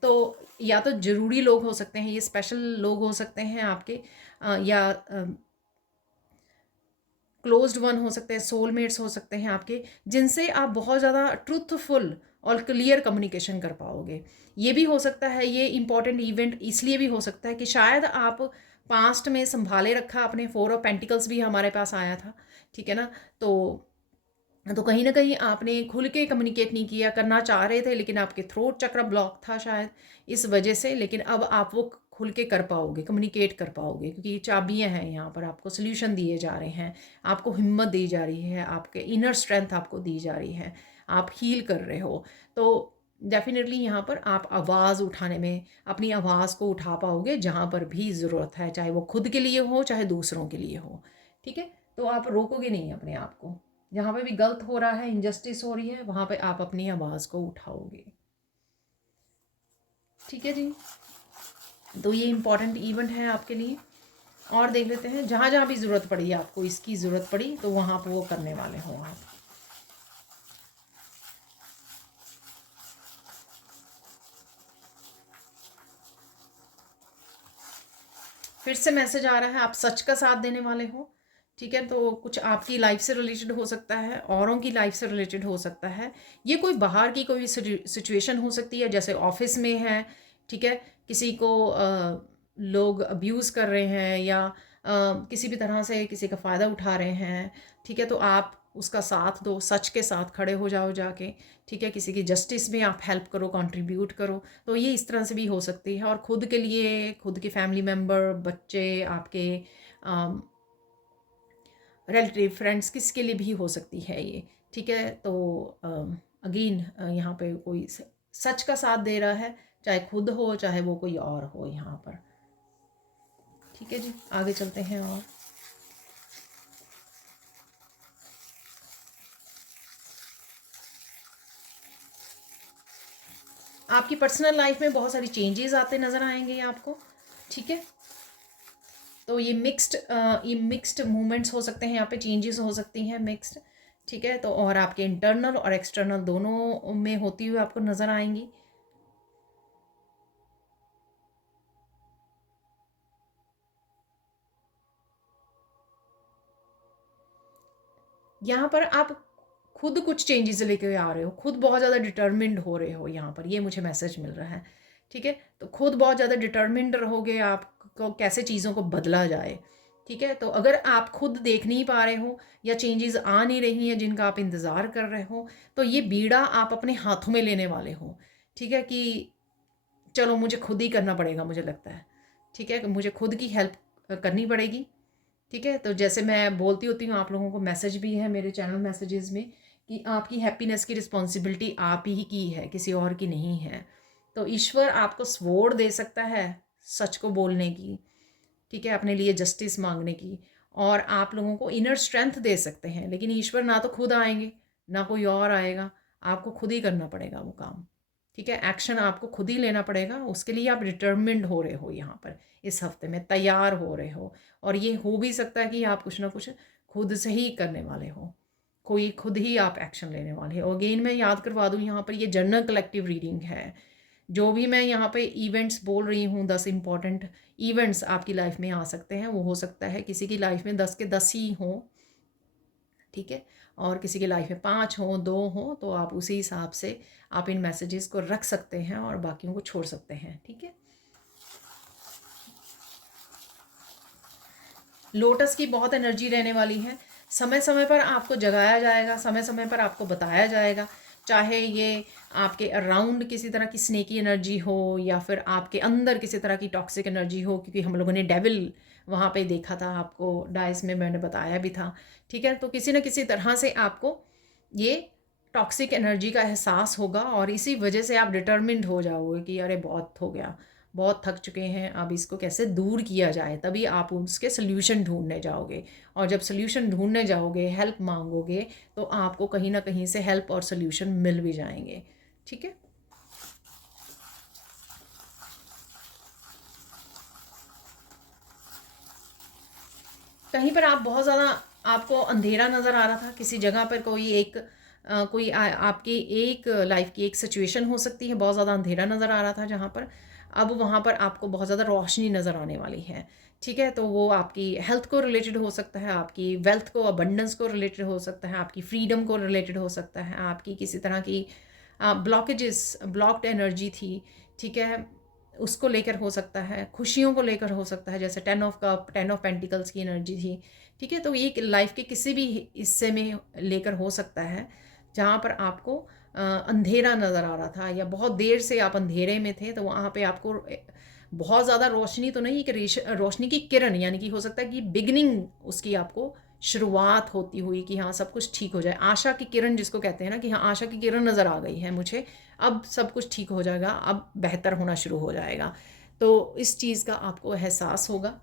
तो या तो ज़रूरी लोग हो सकते हैं, ये स्पेशल लोग हो सकते हैं आपके, या क्लोज्ड वन हो सकते हैं, सोलमेट्स हो सकते हैं आपके, जिनसे आप बहुत ज़्यादा ट्रूथफुल और क्लियर कम्युनिकेशन कर पाओगे। ये भी हो सकता है, ये इंपॉर्टेंट इवेंट इसलिए भी हो सकता है कि शायद आप पास्ट में संभाले रखा अपने 4 ऑफ पेंटिकल्स भी हमारे पास आया था, ठीक है ना। तो कहीं ना कहीं आपने खुल के कम्युनिकेट नहीं किया, करना चाह रहे थे लेकिन आपके थ्रोट चक्र ब्लॉक था शायद इस वजह से। लेकिन अब आप वो खुल के कर पाओगे, कम्युनिकेट कर पाओगे, क्योंकि ये चाबियां हैं यहाँ पर, आपको सोल्यूशन दिए जा रहे हैं, आपको हिम्मत दी जा रही है, आपके इनर स्ट्रेंथ आपको दी जा रही है, आप हील कर रहे हो। तो डेफिनेटली यहाँ पर आप आवाज़ उठाने में अपनी आवाज़ को उठा पाओगे जहाँ पर भी ज़रूरत है, चाहे वो खुद के लिए हो चाहे दूसरों के लिए हो, ठीक है। तो आप रोकोगे नहीं अपने आप को। जहाँ पे भी गलत हो रहा है, इनजस्टिस हो रही है, वहाँ पे आप अपनी आवाज़ को उठाओगे। ठीक है जी, तो ये इम्पॉर्टेंट इवेंट है आपके लिए। और देख लेते हैं जहाँ जहाँ भी ज़रूरत पड़ी, आपको इसकी ज़रूरत पड़ी तो वहाँ पर वो करने वाले हो आप। फिर से मैसेज आ रहा है, आप सच का साथ देने वाले हो। ठीक है, तो कुछ आपकी लाइफ से रिलेटेड हो सकता है, औरों की लाइफ से रिलेटेड हो सकता है। ये कोई बाहर की कोई सिचुएशन हो सकती है, जैसे ऑफिस में है। ठीक है, किसी को लोग अब्यूज़ कर रहे हैं या किसी भी तरह से किसी का फ़ायदा उठा रहे हैं। ठीक है, तो आप उसका साथ दो, सच के साथ खड़े हो जाओ जाके। ठीक है, किसी की जस्टिस में आप हेल्प करो, कंट्रीब्यूट करो। तो ये इस तरह से भी हो सकती है। और खुद के लिए, खुद के फैमिली मेम्बर, बच्चे आपके, रिलेटिव, फ्रेंड्स, किसके लिए भी हो सकती है ये। ठीक है, तो अगेन यहाँ पे कोई सच का साथ दे रहा है, चाहे खुद हो चाहे वो कोई और हो यहाँ पर। ठीक है जी, आगे चलते हैं। और आपकी पर्सनल लाइफ में बहुत सारी चेंजेस आते नज़र आएंगे आपको। ठीक है, तो ये मिक्स्ड मूवमेंट्स हो सकते हैं, यहाँ पे चेंजेस हो सकती हैं मिक्स्ड। ठीक है, तो और आपके इंटरनल और एक्सटर्नल दोनों में होती हुई आपको नज़र आएंगी। यहाँ पर आप खुद कुछ चेंजेस लेके आ रहे हो, खुद बहुत ज़्यादा डिटर्मिन्ड हो रहे हो यहाँ पर, ये मुझे मैसेज मिल रहा है। ठीक है, तो खुद बहुत ज़्यादा डिटर्मिन्ड रहोगे, आपको कैसे चीज़ों को बदला जाए। ठीक है, तो अगर आप खुद देख नहीं पा रहे हो या चेंजेस आ नहीं रही हैं जिनका आप इंतज़ार कर रहे हो, तो ये बीड़ा आप अपने हाथों में लेने वाले हो। ठीक है, कि चलो मुझे खुद ही करना पड़ेगा, मुझे लगता है। ठीक है, मुझे खुद की हेल्प करनी पड़ेगी। ठीक है, तो जैसे मैं बोलती होती हूँ, आप लोगों को मैसेज भी है मेरे चैनल मैसेजेस में कि आपकी हैप्पीनेस की रिस्पॉन्सिबिलिटी आप ही की है, किसी और की नहीं है। तो ईश्वर आपको स्वॉर्ड दे सकता है सच को बोलने की। ठीक है, अपने लिए जस्टिस मांगने की, और आप लोगों को इनर स्ट्रेंथ दे सकते हैं। लेकिन ईश्वर ना तो खुद आएंगे ना कोई और आएगा, आपको खुद ही करना पड़ेगा वो काम। ठीक है, एक्शन आपको खुद ही लेना पड़ेगा, उसके लिए आप डिटर्मिन्ड हो रहे हो यहाँ पर, इस हफ्ते में तैयार हो रहे हो। और ये हो भी सकता है कि आप कुछ ना कुछ खुद से ही करने वाले हो, कोई खुद ही आप एक्शन लेने वाले हो। अगेन मैं याद करवा दूँ, यहाँ पर ये जनरल कलेक्टिव रीडिंग है। जो भी मैं यहाँ पे इवेंट्स बोल रही हूँ, 10 इम्पॉर्टेंट इवेंट्स आपकी लाइफ में आ सकते हैं, वो हो सकता है किसी की लाइफ में 10 के 10 ही हों। ठीक है, और किसी की लाइफ में 5 हों, 2 हों, तो आप उसी हिसाब से आप इन मैसेजेस को रख सकते हैं और बाकियों को छोड़ सकते हैं। ठीक है, लोटस की बहुत एनर्जी रहने वाली है। समय समय पर आपको जगाया जाएगा, समय समय पर आपको बताया जाएगा, चाहे ये आपके अराउंड किसी तरह की स्नेकी एनर्जी हो या फिर आपके अंदर किसी तरह की टॉक्सिक एनर्जी हो, क्योंकि हम लोगों ने डेविल वहाँ पे देखा था, आपको डाइस में मैंने बताया भी था। ठीक है, तो किसी न किसी तरह से आपको ये टॉक्सिक एनर्जी का एहसास होगा और इसी वजह से आप डिटर्मिन्ड हो जाओगे कि अरे बहुत हो गया, बहुत थक चुके हैं, अब इसको कैसे दूर किया जाए। तभी आप उसके सल्यूशन ढूंढने जाओगे, और जब सल्यूशन ढूंढने जाओगे, हेल्प मांगोगे, तो आपको कहीं ना कहीं से हेल्प और सल्यूशन मिल भी जाएंगे। ठीक है, कहीं पर आप बहुत ज़्यादा, आपको अंधेरा नज़र आ रहा था किसी जगह पर, कोई एक आपकी एक लाइफ की एक सिचुएशन हो सकती है, बहुत ज़्यादा अंधेरा नज़र आ रहा था जहाँ पर, अब वहाँ पर आपको बहुत ज़्यादा रोशनी नज़र आने वाली है। ठीक है, तो वो आपकी हेल्थ को रिलेटेड हो सकता है, आपकी वेल्थ को, अबंडेंस को रिलेटेड हो सकता है, आपकी फ्रीडम को रिलेटेड हो सकता है, आपकी किसी तरह की ब्लॉकेजेस, ब्लॉक्ड एनर्जी थी। ठीक है, उसको लेकर हो सकता है, खुशियों को लेकर हो सकता है, जैसे 10 ऑफ कप, 10 ऑफ पेंटिकल्स की एनर्जी थी। ठीक है, तो ये लाइफ के किसी भी हिस्से में लेकर हो सकता है जहाँ पर आपको अंधेरा नज़र आ रहा था या बहुत देर से आप अंधेरे में थे, तो वहाँ पे आपको बहुत ज़्यादा रोशनी तो नहीं, कि रोशनी की किरण, यानी कि हो सकता है कि बिगनिंग उसकी आपको शुरुआत होती हुई कि हाँ सब कुछ ठीक हो जाए, आशा की किरण जिसको कहते हैं ना, कि हाँ आशा की किरण नज़र आ गई है मुझे, अब सब कुछ ठीक हो जाएगा, अब बेहतर होना शुरू हो जाएगा। तो इस चीज़ का आपको एहसास होगा।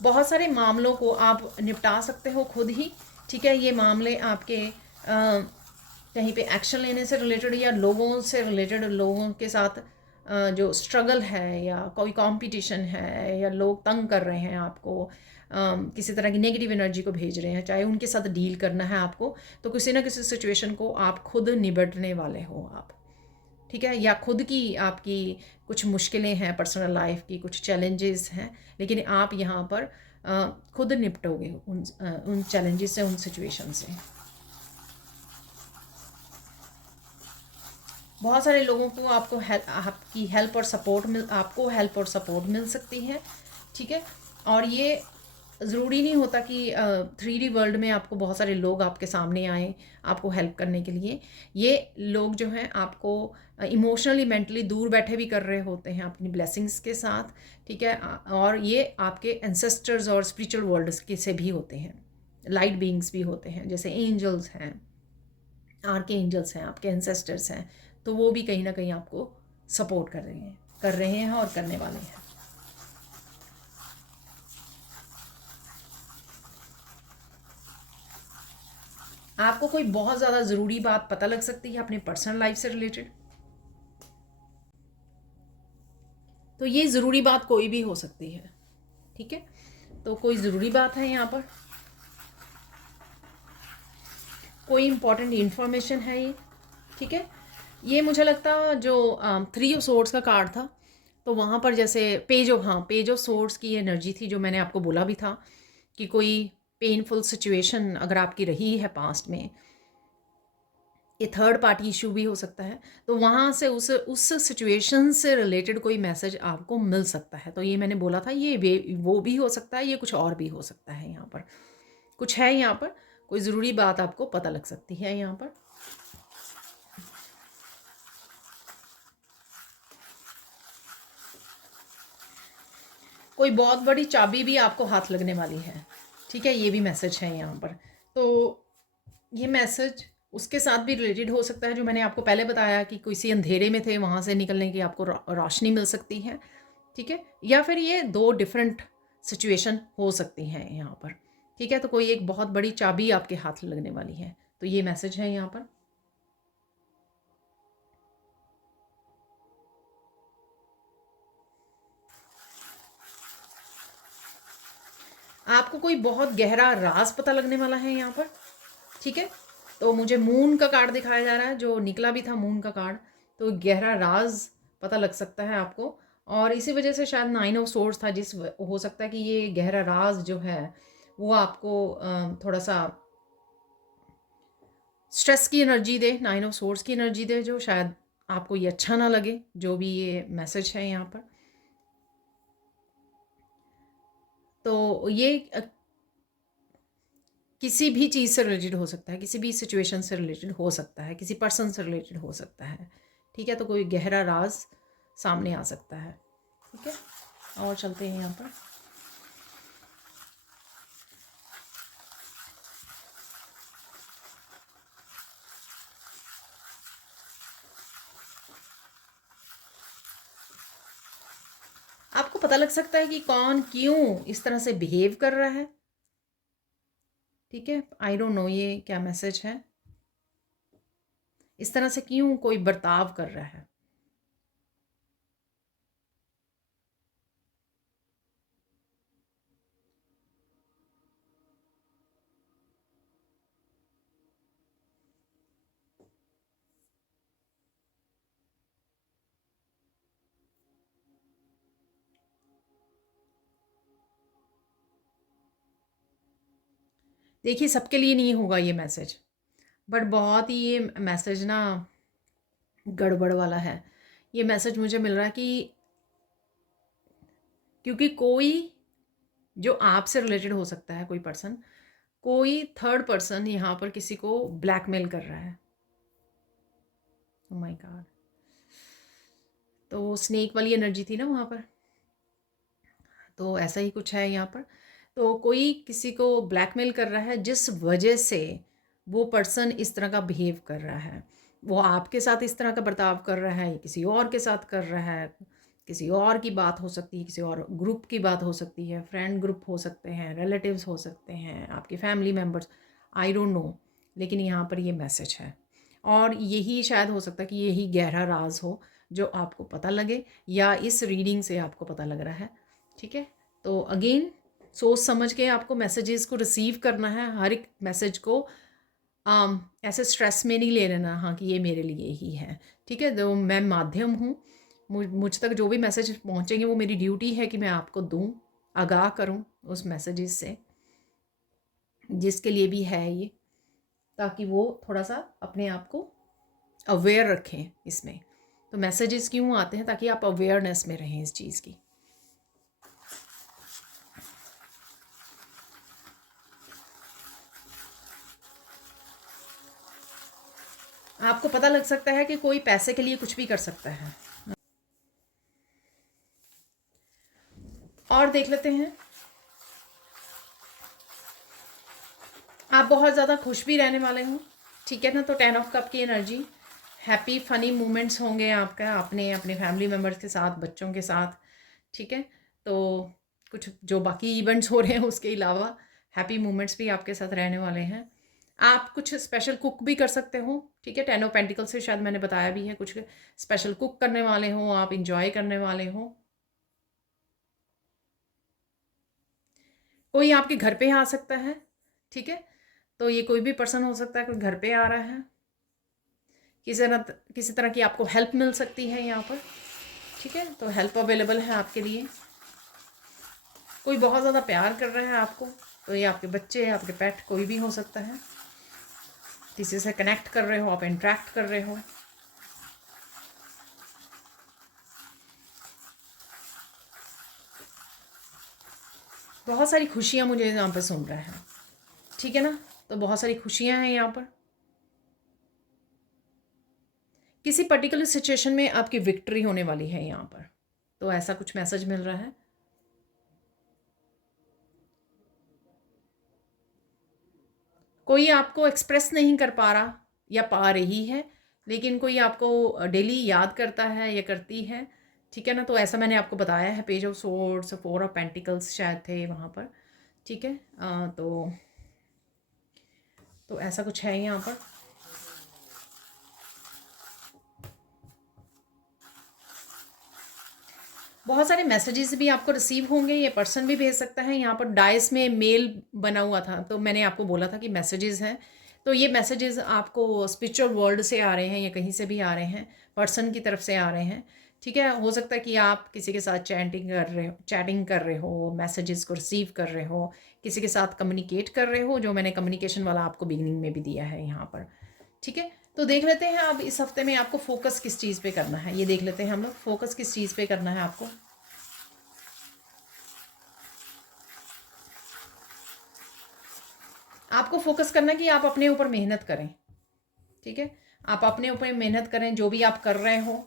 बहुत सारे मामलों को आप निपटा सकते हो खुद ही, ठीक है। ये मामले आपके कहीं पे एक्शन लेने से रिलेटेड या लोगों से रिलेटेड, लोगों के साथ जो स्ट्रगल है या कोई कंपटीशन है या लोग तंग कर रहे हैं आपको, किसी तरह की नेगेटिव एनर्जी को भेज रहे हैं, चाहे उनके साथ डील करना है आपको, तो किसी ना किसी सिचुएशन को आप खुद निपटने वाले हो आप, ठीक है। या खुद की आपकी कुछ मुश्किलें हैं, पर्सनल लाइफ की कुछ चैलेंजेस हैं, लेकिन आप यहाँ पर खुद निपटोगे उन चैलेंजेस से, उन सिचुएशन से। बहुत सारे लोगों को आपकी हेल्प और सपोर्ट मिल सकती है, ठीक है। और ये ज़रूरी नहीं होता कि 3D वर्ल्ड में आपको बहुत सारे लोग आपके सामने आए आपको हेल्प करने के लिए। ये लोग जो हैं आपको इमोशनली मेंटली दूर बैठे भी कर रहे होते हैं अपनी ब्लेसिंग्स के साथ, ठीक है। और ये आपके एंसेस्टर्स और स्पिरिचुअल वर्ल्ड के से भी होते हैं, लाइट बीइंग्स भी होते हैं, जैसे एंजल्स हैं, आर्के एंजल्स हैं, आपके एंसेस्टर्स हैं, तो वो भी कहीं ना कहीं आपको सपोर्ट कर रहे हैं और करने वाले हैं। आपको कोई बहुत ज़्यादा ज़रूरी बात पता लग सकती है अपनी पर्सनल लाइफ से रिलेटेड। तो ये ज़रूरी बात कोई भी हो सकती है, ठीक है। तो कोई ज़रूरी बात है यहाँ पर, कोई इम्पॉर्टेंट इन्फॉर्मेशन है ये, ठीक है। ये मुझे लगता जो 3 ऑफ सोर्ड्स का कार्ड था, तो वहाँ पर जैसे पेज ऑफ सोर्ड्स की एनर्जी थी, जो मैंने आपको बोला भी था कि कोई पेनफुल सिचुएशन अगर आपकी रही है पास्ट में, ये थर्ड पार्टी इशू भी हो सकता है, तो वहाँ से उस सिचुएशन से रिलेटेड कोई मैसेज आपको मिल सकता है। तो ये मैंने बोला था, ये वो भी हो सकता है, ये कुछ और भी हो सकता है। यहाँ पर कुछ है, यहाँ पर कोई ज़रूरी बात आपको पता लग सकती है यहाँ पर। कोई बहुत बड़ी चाबी भी आपको हाथ लगने वाली है, ठीक है। ये भी मैसेज है यहाँ पर। तो ये मैसेज उसके साथ भी रिलेटेड हो सकता है जो मैंने आपको पहले बताया कि किसी अंधेरे में थे, वहाँ से निकलने की आपको रोशनी मिल सकती है, ठीक है। या फिर ये 2 डिफरेंट सिचुएशन हो सकती हैं यहाँ पर, ठीक है। तो कोई एक बहुत बड़ी चाबी आपके हाथ लगने वाली है, तो ये मैसेज है यहाँ पर। आपको कोई बहुत गहरा राज पता लगने वाला है यहाँ पर, ठीक है। तो मुझे मून का कार्ड दिखाया जा रहा है, जो निकला भी था मून का कार्ड, तो गहरा राज पता लग सकता है आपको। और इसी वजह से शायद 9 ऑफ सोर्स था, हो सकता है कि ये गहरा राज जो है वो आपको थोड़ा सा स्ट्रेस की एनर्जी दे, 9 ऑफ सोर्स की एनर्जी दे, जो शायद आपको ये अच्छा ना लगे, जो भी ये मैसेज है यहाँ पर। तो ये किसी भी चीज़ से रिलेटेड हो सकता है, किसी भी सिचुएशन से रिलेटेड हो सकता है, किसी पर्सन से रिलेटेड हो सकता है, ठीक है। तो कोई गहरा राज सामने आ सकता है, ठीक है। और चलते हैं यहाँ पर। आपको पता लग सकता है कि कौन क्यों इस तरह से बिहेव कर रहा है, ठीक है। आई डोंट नो ये क्या मैसेज है, इस तरह से क्यों कोई बर्ताव कर रहा है। देखिए, सबके लिए नहीं होगा ये मैसेज, बट बहुत ही ये मैसेज ना गड़बड़ वाला है। ये मैसेज मुझे मिल रहा है कि क्योंकि कोई जो आपसे रिलेटेड हो सकता है, कोई पर्सन, कोई थर्ड पर्सन यहाँ पर किसी को ब्लैकमेल कर रहा है। Oh my God. तो स्नेक वाली एनर्जी थी ना वहाँ पर, तो ऐसा ही कुछ है यहाँ पर। तो कोई किसी को ब्लैकमेल कर रहा है, जिस वजह से वो पर्सन इस तरह का बिहेव कर रहा है। वो आपके साथ इस तरह का बर्ताव कर रहा है, किसी और के साथ कर रहा है, किसी और की बात हो सकती है, किसी और ग्रुप की बात हो सकती है, फ्रेंड ग्रुप हो सकते हैं, रिलेटिव्स हो सकते हैं, आपके family members, I don't no, लेकिन यहाँ पर ये मैसेज है। और यही शायद हो सकता है कि यही गहरा राज हो जो आपको पता लगे, या इस रीडिंग से आपको पता लग रहा है। ठीक है, तो अगेन सोच समझ के आपको मैसेजेस को रिसीव करना है। हर एक मैसेज को ऐसे स्ट्रेस में नहीं ले लेना, हाँ कि ये मेरे लिए ही है। ठीक है, तो मैं माध्यम हूँ, मुझ तक जो भी मैसेज पहुँचेंगे वो मेरी ड्यूटी है कि मैं आपको दूँ, आगाह करूँ उस मैसेजेस से, जिसके लिए भी है ये, ताकि वो थोड़ा सा अपने आप को अवेयर रखें इसमें। तो मैसेजेस क्यों आते हैं? ताकि आप अवेयरनेस में रहें इस चीज़ की। आपको पता लग सकता है कि कोई पैसे के लिए कुछ भी कर सकता है। और देख लेते हैं, आप बहुत ज़्यादा खुश भी रहने वाले हो। ठीक है ना, तो 10 ऑफ कप की एनर्जी, हैप्पी फनी मोमेंट्स होंगे आपका अपने अपने फैमिली मेम्बर्स के साथ, बच्चों के साथ। ठीक है, तो कुछ जो बाकी इवेंट्स हो रहे हैं उसके अलावा हैप्पी मोमेंट्स भी आपके साथ रहने वाले हैं। आप कुछ स्पेशल कुक भी कर सकते हो। ठीक है, 10 ऑफ पेंटिकल से शायद मैंने बताया भी है, कुछ स्पेशल कुक करने वाले हो, आप इंजॉय करने वाले हो। कोई आपके घर पे आ सकता है। ठीक है, तो ये कोई भी पर्सन हो सकता है, कोई घर पे आ रहा है, किसी तरह की आपको हेल्प मिल सकती है यहाँ पर। ठीक है, तो हेल्प अवेलेबल है आपके लिए। कोई बहुत ज़्यादा प्यार कर रहा है आपको, तो ये आपके बच्चे, आपके पेट, कोई भी हो सकता है। किसी से कनेक्ट कर रहे हो, आप इंटरेक्ट कर रहे हो। बहुत सारी खुशियाँ मुझे यहाँ पर सुन रहा है। ठीक है ना, तो बहुत सारी खुशियाँ हैं यहाँ पर। किसी पर्टिकुलर सिचुएशन में आपकी विक्ट्री होने वाली है यहाँ पर, तो ऐसा कुछ मैसेज मिल रहा है। कोई आपको एक्सप्रेस नहीं कर पा रहा या पा रही है, लेकिन कोई आपको डेली याद करता है या करती है। ठीक है ना, तो ऐसा मैंने आपको बताया है, page of swords, 4 of pentacles शायद थे वहाँ पर। ठीक है, तो ऐसा कुछ है यहाँ पर। बहुत सारे मैसेजेस भी आपको रिसीव होंगे, ये पर्सन भी भेज सकता है। यहाँ पर डाइस में मेल बना हुआ था, तो मैंने आपको बोला था कि मैसेजेस हैं, तो ये मैसेजेस आपको स्पिरिचुअल वर्ल्ड से आ रहे हैं या कहीं से भी आ रहे हैं, पर्सन की तरफ से आ रहे हैं। ठीक है, हो सकता है कि आप किसी के साथ चैटिंग कर रहे हो, मैसेजेस को रिसीव कर रहे हो, किसी के साथ कम्युनिकेट कर रहे हो, जो मैंने कम्युनिकेशन वाला आपको बिगिनिंग में भी दिया है यहाँ पर। ठीक है, तो देख लेते हैं अब इस हफ्ते में आपको फोकस किस चीज़ पे करना है। ये देख लेते हैं हम लोग, फोकस किस चीज़ पे करना है आपको। आपको फोकस करना है कि आप अपने ऊपर मेहनत करें। ठीक है, आप अपने ऊपर मेहनत करें, जो भी आप कर रहे हो।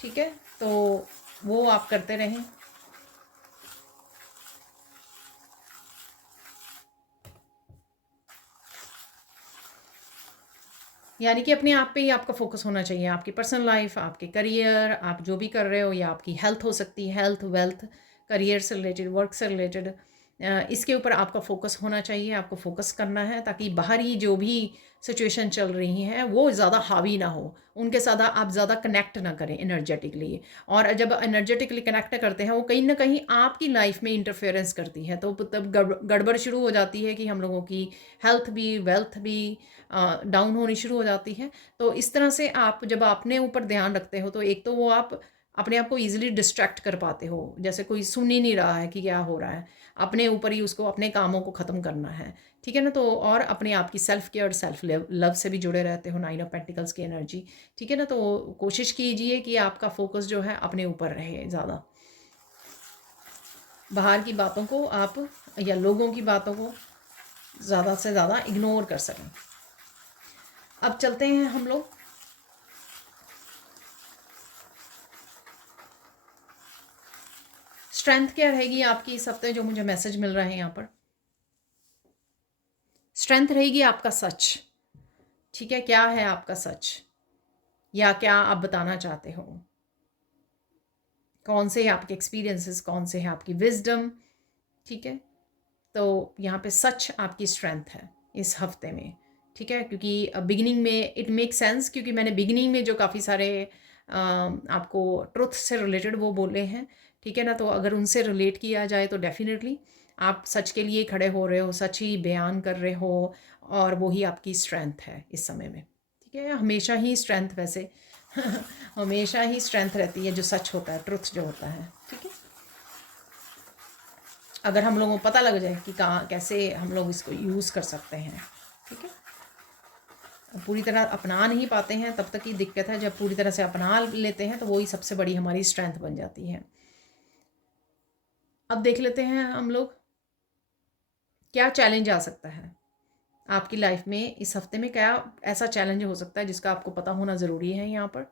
ठीक है, तो वो आप करते रहें। यानी कि अपने आप पे ही आपका फोकस होना चाहिए, आपकी पर्सनल लाइफ, आपके करियर, आप जो भी कर रहे हो, या आपकी हेल्थ हो सकती है, हेल्थ, वेल्थ, करियर से रिलेटेड, वर्क से रिलेटेड, इसके ऊपर आपका फोकस होना चाहिए। आपको फोकस करना है ताकि बाहरी जो भी सिचुएशन चल रही हैं वो ज़्यादा हावी ना हो, उनके साथ आप ज़्यादा कनेक्ट ना करें एनर्जेटिकली। और जब एनर्जेटिकली कनेक्ट करते हैं वो कहीं ना कहीं आपकी लाइफ में इंटरफेरेंस करती है, तो तब गड़बड़ शुरू हो जाती है कि हम लोगों की हेल्थ भी, वेल्थ भी डाउन होनी शुरू हो जाती है। तो इस तरह से आप जब अपने ऊपर ध्यान रखते हो, तो एक तो वो आप अपने आप को ईजिली डिस्ट्रैक्ट कर पाते हो, जैसे कोई सुन ही नहीं रहा है कि क्या हो रहा है, अपने ऊपर ही उसको, अपने कामों को ख़त्म करना है। ठीक है ना, तो और अपने आप की सेल्फ केयर, सेल्फ लव से भी जुड़े रहते हो, 9 ऑफ पेंटिकल्स की एनर्जी। ठीक है ना, तो कोशिश कीजिए कि आपका फोकस जो है अपने ऊपर रहे ज़्यादा, बाहर की बातों को आप या लोगों की बातों को ज़्यादा से ज़्यादा इग्नोर कर सकें। अब चलते हैं हम लोग स्ट्रेंथ क्या रहेगी आपकी इस हफ्ते, जो मुझे मैसेज मिल रहा है यहाँ पर। स्ट्रेंथ रहेगी आपका सच। ठीक है, क्या है आपका सच, या क्या आप बताना चाहते हो। कौन से हैं आपके एक्सपीरियंसेस, कौन से हैं आपकी विजडम, ठीक है। तो यहाँ पे सच आपकी स्ट्रेंथ है इस हफ्ते में, ठीक है। क्योंकि बिगिनिंग में इट मेक सेंस, क्योंकि मैंने बिगिनिंग में जो काफ़ी सारे आपको ट्रुथ से रिलेटेड वो बोले हैं, ठीक है ना। तो अगर उनसे रिलेट किया जाए तो डेफिनेटली आप सच के लिए खड़े हो रहे हो, सच ही बयान कर रहे हो, और वही आपकी स्ट्रेंथ है इस समय में, ठीक है। हमेशा ही स्ट्रेंथ वैसे हमेशा ही स्ट्रेंथ रहती है जो सच होता है, ट्रुथ जो होता है, ठीक है। अगर हम लोगों को पता लग जाए कि कहाँ कैसे हम लोग इसको यूज़ कर सकते हैं, ठीक है। पूरी तरह अपना नहीं पाते हैं तब तक ही दिक्कत है, जब पूरी तरह से अपना लेते हैं तो वही सबसे बड़ी हमारी स्ट्रेंथ बन जाती है। अब देख लेते हैं हम लोग क्या चैलेंज आ सकता है आपकी लाइफ में इस हफ्ते में। क्या ऐसा चैलेंज हो सकता है जिसका आपको पता होना ज़रूरी है यहाँ पर।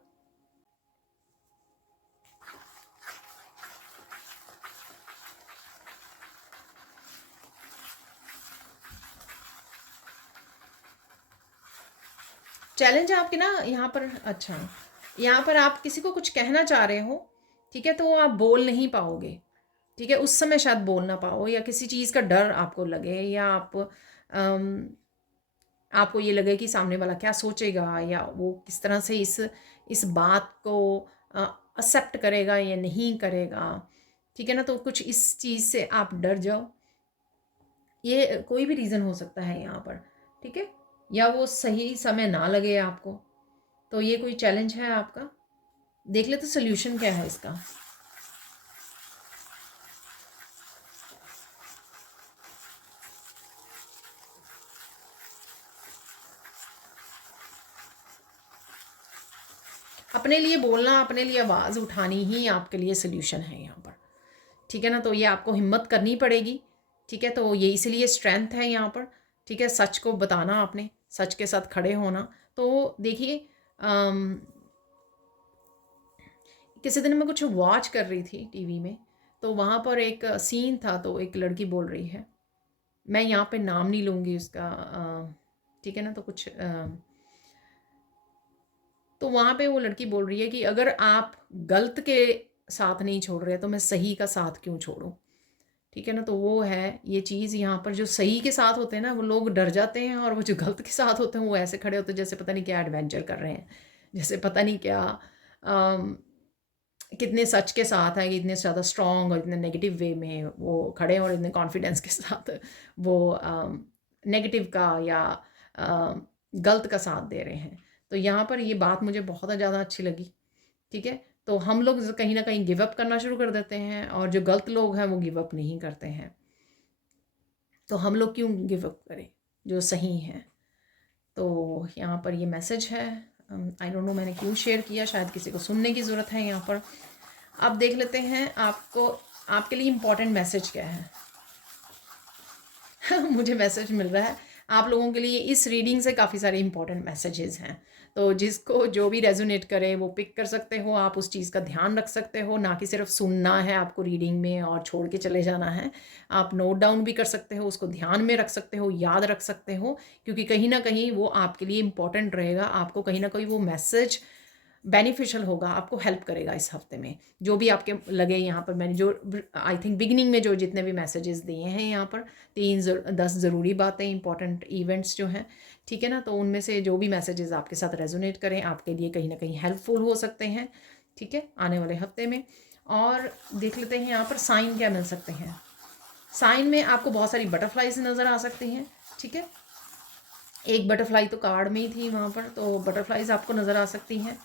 चैलेंज आपके ना यहाँ पर, अच्छा, यहाँ पर आप किसी को कुछ कहना चाह रहे हो, ठीक है, तो वो आप बोल नहीं पाओगे, ठीक है। उस समय शायद बोल ना पाओ, या किसी चीज़ का डर आपको लगे, या आपको ये लगे कि सामने वाला क्या सोचेगा, या वो किस तरह से इस बात को एक्सेप्ट करेगा या नहीं करेगा, ठीक है ना। तो कुछ इस चीज़ से आप डर जाओ, ये कोई भी रीज़न हो सकता है यहाँ पर, ठीक है। या वो सही समय ना लगे आपको, तो ये कोई चैलेंज है आपका। देख ले तो सोल्यूशन क्या है इसका। अपने लिए बोलना, अपने लिए आवाज़ उठानी ही आपके लिए सोल्यूशन है यहाँ पर, ठीक है ना। तो ये आपको हिम्मत करनी पड़ेगी, ठीक है। तो ये इसलिए स्ट्रेंथ है यहाँ पर, ठीक है। सच को बताना, आपने सच के साथ खड़े होना। तो देखिए, किसी दिन मैं कुछ वॉच कर रही थी टीवी में, तो वहाँ पर एक सीन था, तो एक लड़की बोल रही है, मैं यहाँ पे नाम नहीं लूँगी उसका, ठीक है ना। तो कुछ तो वहाँ पे वो लड़की बोल रही है कि अगर आप गलत के साथ नहीं छोड़ रहे तो मैं सही का साथ क्यों छोड़ूं, ठीक है ना। तो वो है ये चीज़ यहाँ पर, जो सही के साथ होते हैं ना वो लोग डर जाते हैं, और वो जो गलत के साथ होते हैं वो ऐसे खड़े होते हैं जैसे पता नहीं क्या एडवेंचर कर रहे हैं, जैसे पता नहीं क्या कितने सच के साथ है, इतने ज़्यादा स्ट्रॉन्ग और इतने नेगेटिव वे में वो खड़े हैं, और इतने कॉन्फिडेंस के साथ वो नेगेटिव का या गलत का साथ दे रहे हैं। तो यहाँ पर ये बात मुझे बहुत ज़्यादा अच्छी लगी, ठीक है। तो हम लोग कहीं ना कहीं गिव अप करना शुरू कर देते हैं, और जो गलत लोग हैं वो गिव अप नहीं करते हैं। तो हम लोग क्यों गिव अप करें जो सही हैं। तो यहाँ पर ये मैसेज है, आई डोंट नो मैंने क्यों शेयर किया, शायद किसी को सुनने की ज़रूरत है यहाँ पर। अब देख लेते हैं आपको, आपके लिए इम्पोर्टेंट मैसेज क्या है। मुझे मैसेज मिल रहा है आप लोगों के लिए इस रीडिंग से काफ़ी सारे इंपॉर्टेंट मैसेजेस हैं। तो जिसको जो भी रेजोनेट करे वो पिक कर सकते हो, आप उस चीज़ का ध्यान रख सकते हो, ना कि सिर्फ सुनना है आपको रीडिंग में और छोड़ के चले जाना है। आप नोट डाउन भी कर सकते हो, उसको ध्यान में रख सकते हो, याद रख सकते हो, क्योंकि कहीं ना कहीं वो आपके लिए इम्पॉर्टेंट रहेगा। आपको कहीं ना कहीं वो मैसेज बेनिफिशियल होगा, आपको हेल्प करेगा इस हफ्ते में। जो भी आपके लगे यहाँ पर, मैंने जो आई थिंक बिगिनिंग में जो जितने भी मैसेजेस दिए हैं यहाँ पर, 10 ज़रूरी बातें, इंपॉर्टेंट इवेंट्स जो हैं, ठीक है ना। तो उनमें से जो भी मैसेजेस आपके साथ रेजोनेट करें, आपके लिए कहीं ना कहीं हेल्पफुल हो सकते हैं, ठीक है, आने वाले हफ्ते में। और देख लेते हैं यहाँ पर साइन क्या मिल सकते हैं। साइन में आपको बहुत सारी बटरफ्लाइज नज़र आ सकती हैं, ठीक है। एक बटरफ्लाई तो कार्ड में ही थी वहाँ पर, तो बटरफ्लाइज आपको नज़र आ सकती हैं।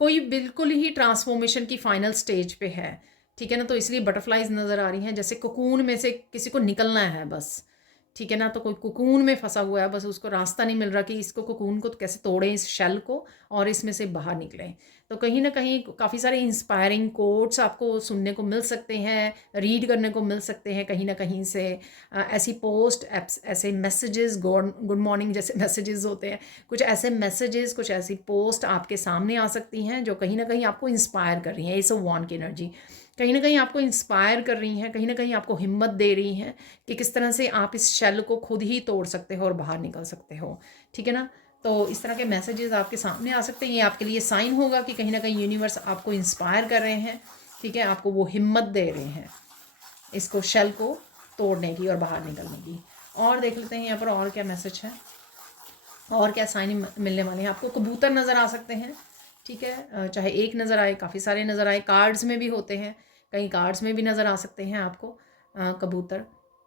कोई बिल्कुल ही ट्रांसफॉर्मेशन की फाइनल स्टेज पे है, ठीक है ना। तो इसलिए बटरफ्लाइज नज़र आ रही हैं, जैसे कोकून में से किसी को निकलना है बस, ठीक है ना। तो कोई कोकून में फंसा हुआ है, बस उसको रास्ता नहीं मिल रहा कि इसको कोकून को कैसे तोड़ें, इस शेल को, और इसमें से बाहर निकलें। तो कहीं ना कहीं काफ़ी सारे इंस्पायरिंग कोट्स आपको सुनने को मिल सकते हैं, रीड करने को मिल सकते हैं कहीं ना कहीं से। ऐसी पोस्ट एप्स, ऐसे मैसेजेस, गुड मॉर्निंग जैसे मैसेजेस होते हैं, कुछ ऐसे मैसेजेस, कुछ ऐसी पोस्ट आपके सामने आ सकती हैं जो कहीं ना कहीं आपको इंस्पायर कर रही हैं। एस ऑफ वॉन्ड की एनर्जी कहीं ना कहीं आपको इंस्पायर कर रही हैं, कहीं ना कहीं आपको हिम्मत दे रही हैं कि किस तरह से आप इस शेल को खुद ही तोड़ सकते हो और बाहर निकल सकते हो, ठीक है ना। तो इस तरह के मैसेजेस आपके सामने आ सकते हैं। ये आपके लिए साइन होगा कि कहीं ना कहीं यूनिवर्स आपको इंस्पायर कर रहे हैं, ठीक है, आपको वो हिम्मत दे रहे हैं इसको शेल को तोड़ने की और बाहर निकलने की। और देख लेते हैं यहाँ पर और क्या मैसेज है, और क्या साइन मिलने वाले हैं। आपको कबूतर नज़र आ सकते हैं, ठीक है, चाहे एक नज़र आए, काफ़ी सारे नज़र आए, कार्ड्स में भी होते हैं, कई कार्ड्स में भी नज़र आ सकते हैं आपको कबूतर।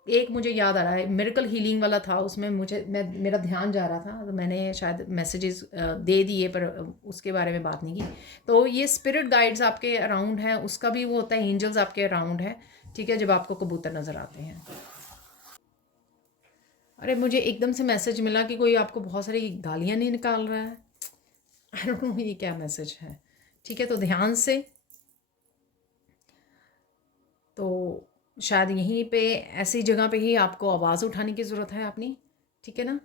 एक मुझे याद आ रहा है, मिरेकल हीलिंग वाला था, उसमें मेरा ध्यान जा रहा था, तो मैंने शायद मैसेजेस दे दिए, पर उसके बारे में बात नहीं की। तो ये स्पिरिट गाइड्स आपके अराउंड हैं, उसका भी वो होता है, एंजल्स आपके अराउंड है, ठीक है, जब आपको कबूतर नज़र आते हैं। अरे मुझे एकदम से मैसेज मिला कि कोई आपको बहुत सारी गालियाँ नहीं निकाल रहा है। आई डोंट नो ये क्या मैसेज है, ठीक है, तो ध्यान से, तो शायद यहीं पे ऐसी जगह पे ही आपको आवाज़ उठाने की ज़रूरत है अपनी, ठीक है ना।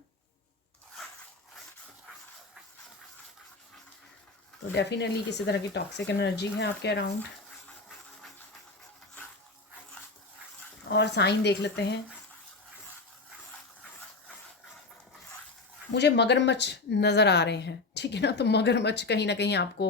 तो डेफिनेटली किसी तरह की टॉक्सिक एनर्जी है आपके अराउंड। और साइन देख लेते हैं। मुझे मगरमच्छ नज़र आ रहे हैं, ठीक है ना, तो मगरमच्छ कहीं ना कहीं आपको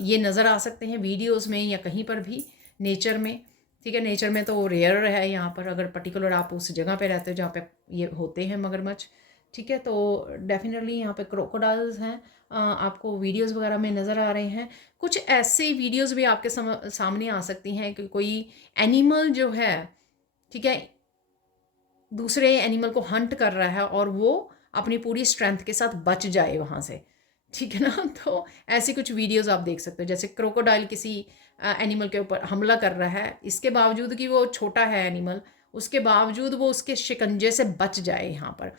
ये नज़र आ सकते हैं वीडियोस में या कहीं पर भी नेचर में, ठीक है। नेचर में तो रेयर है, यहाँ पर अगर पर्टिकुलर आप उस जगह पे रहते हो जहाँ पे ये होते हैं मगरमच्छ, ठीक है, तो डेफिनेटली यहाँ पे क्रोकोडाइल्स हैं, आपको वीडियोस वगैरह में नज़र आ रहे हैं। कुछ ऐसे वीडियोस भी आपके सामने आ सकती हैं कि कोई एनिमल जो है, ठीक है, दूसरे एनिमल को हंट कर रहा है और वो अपनी पूरी स्ट्रेंथ के साथ बच जाए वहाँ से, ठीक है ना। तो ऐसी कुछ वीडियोस आप देख सकते हो, जैसे क्रोकोडाइल किसी एनिमल के ऊपर हमला कर रहा है, इसके बावजूद कि वो छोटा है एनिमल, उसके बावजूद वो उसके शिकंजे से बच जाए यहाँ पर।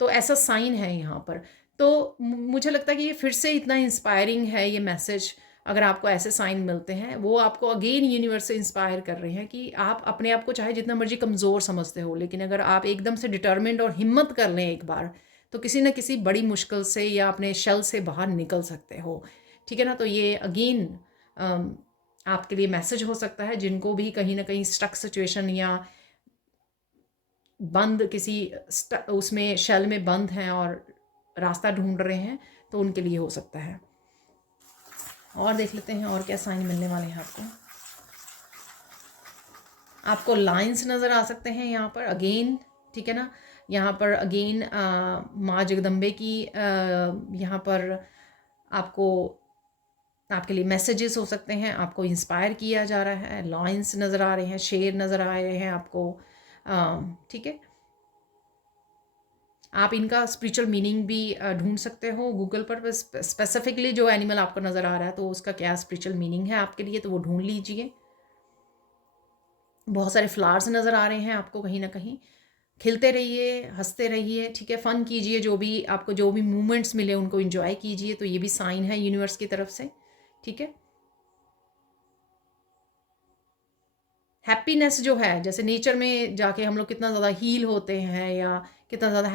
तो ऐसा साइन है यहाँ पर। तो मुझे लगता है कि ये फिर से इतना इंस्पायरिंग है ये मैसेज। अगर आपको ऐसे साइन मिलते हैं, वो आपको अगेन यूनिवर्स से इंस्पायर कर रहे हैं कि आप अपने आप को चाहे जितना मर्जी कमज़ोर समझते हो, लेकिन अगर आप एकदम से डिटर्मिन्ड और हिम्मत कर लें एक बार, तो किसी न किसी बड़ी मुश्किल से या अपने शेल से बाहर निकल सकते हो, ठीक है ना। तो ये अगेन आपके लिए मैसेज हो सकता है, जिनको भी कहीं ना कहीं स्टक सिचुएशन या बंद किसी उसमें शेल में बंद हैं और रास्ता ढूंढ रहे हैं, तो उनके लिए हो सकता है। और देख लेते हैं और क्या साइन मिलने वाले हैं आपको। आपको लाइंस नज़र आ सकते हैं यहाँ पर अगेन, ठीक है ना। यहाँ पर अगेन माँ जगदम्बे की यहाँ पर आपको आपके लिए मैसेजेस हो सकते हैं, आपको इंस्पायर किया जा रहा है। लाइंस नज़र आ रहे हैं, शेर नज़र आ रहे हैं आपको, ठीक है। आप इनका स्पिरिचुअल मीनिंग भी ढूंढ सकते हो गूगल पर, स्पेसिफिकली जो एनिमल आपको नज़र आ रहा है तो उसका क्या स्पिरिचुअल मीनिंग है आपके लिए, तो वो ढूंढ लीजिए। बहुत सारे फ्लावर्स नज़र आ रहे हैं आपको, कहीं ना कहीं खिलते रहिए, हंसते रहिए, ठीक है, फ़न कीजिए, जो भी आपको जो भी मूवमेंट्स मिले उनको एंजॉय कीजिए। तो ये भी साइन है यूनिवर्स की तरफ से, ठीक है। हैप्पीनेस जो है, जैसे नेचर में जाके हम लोग कितना ज़्यादा हील होते हैं या कितना ज़्यादा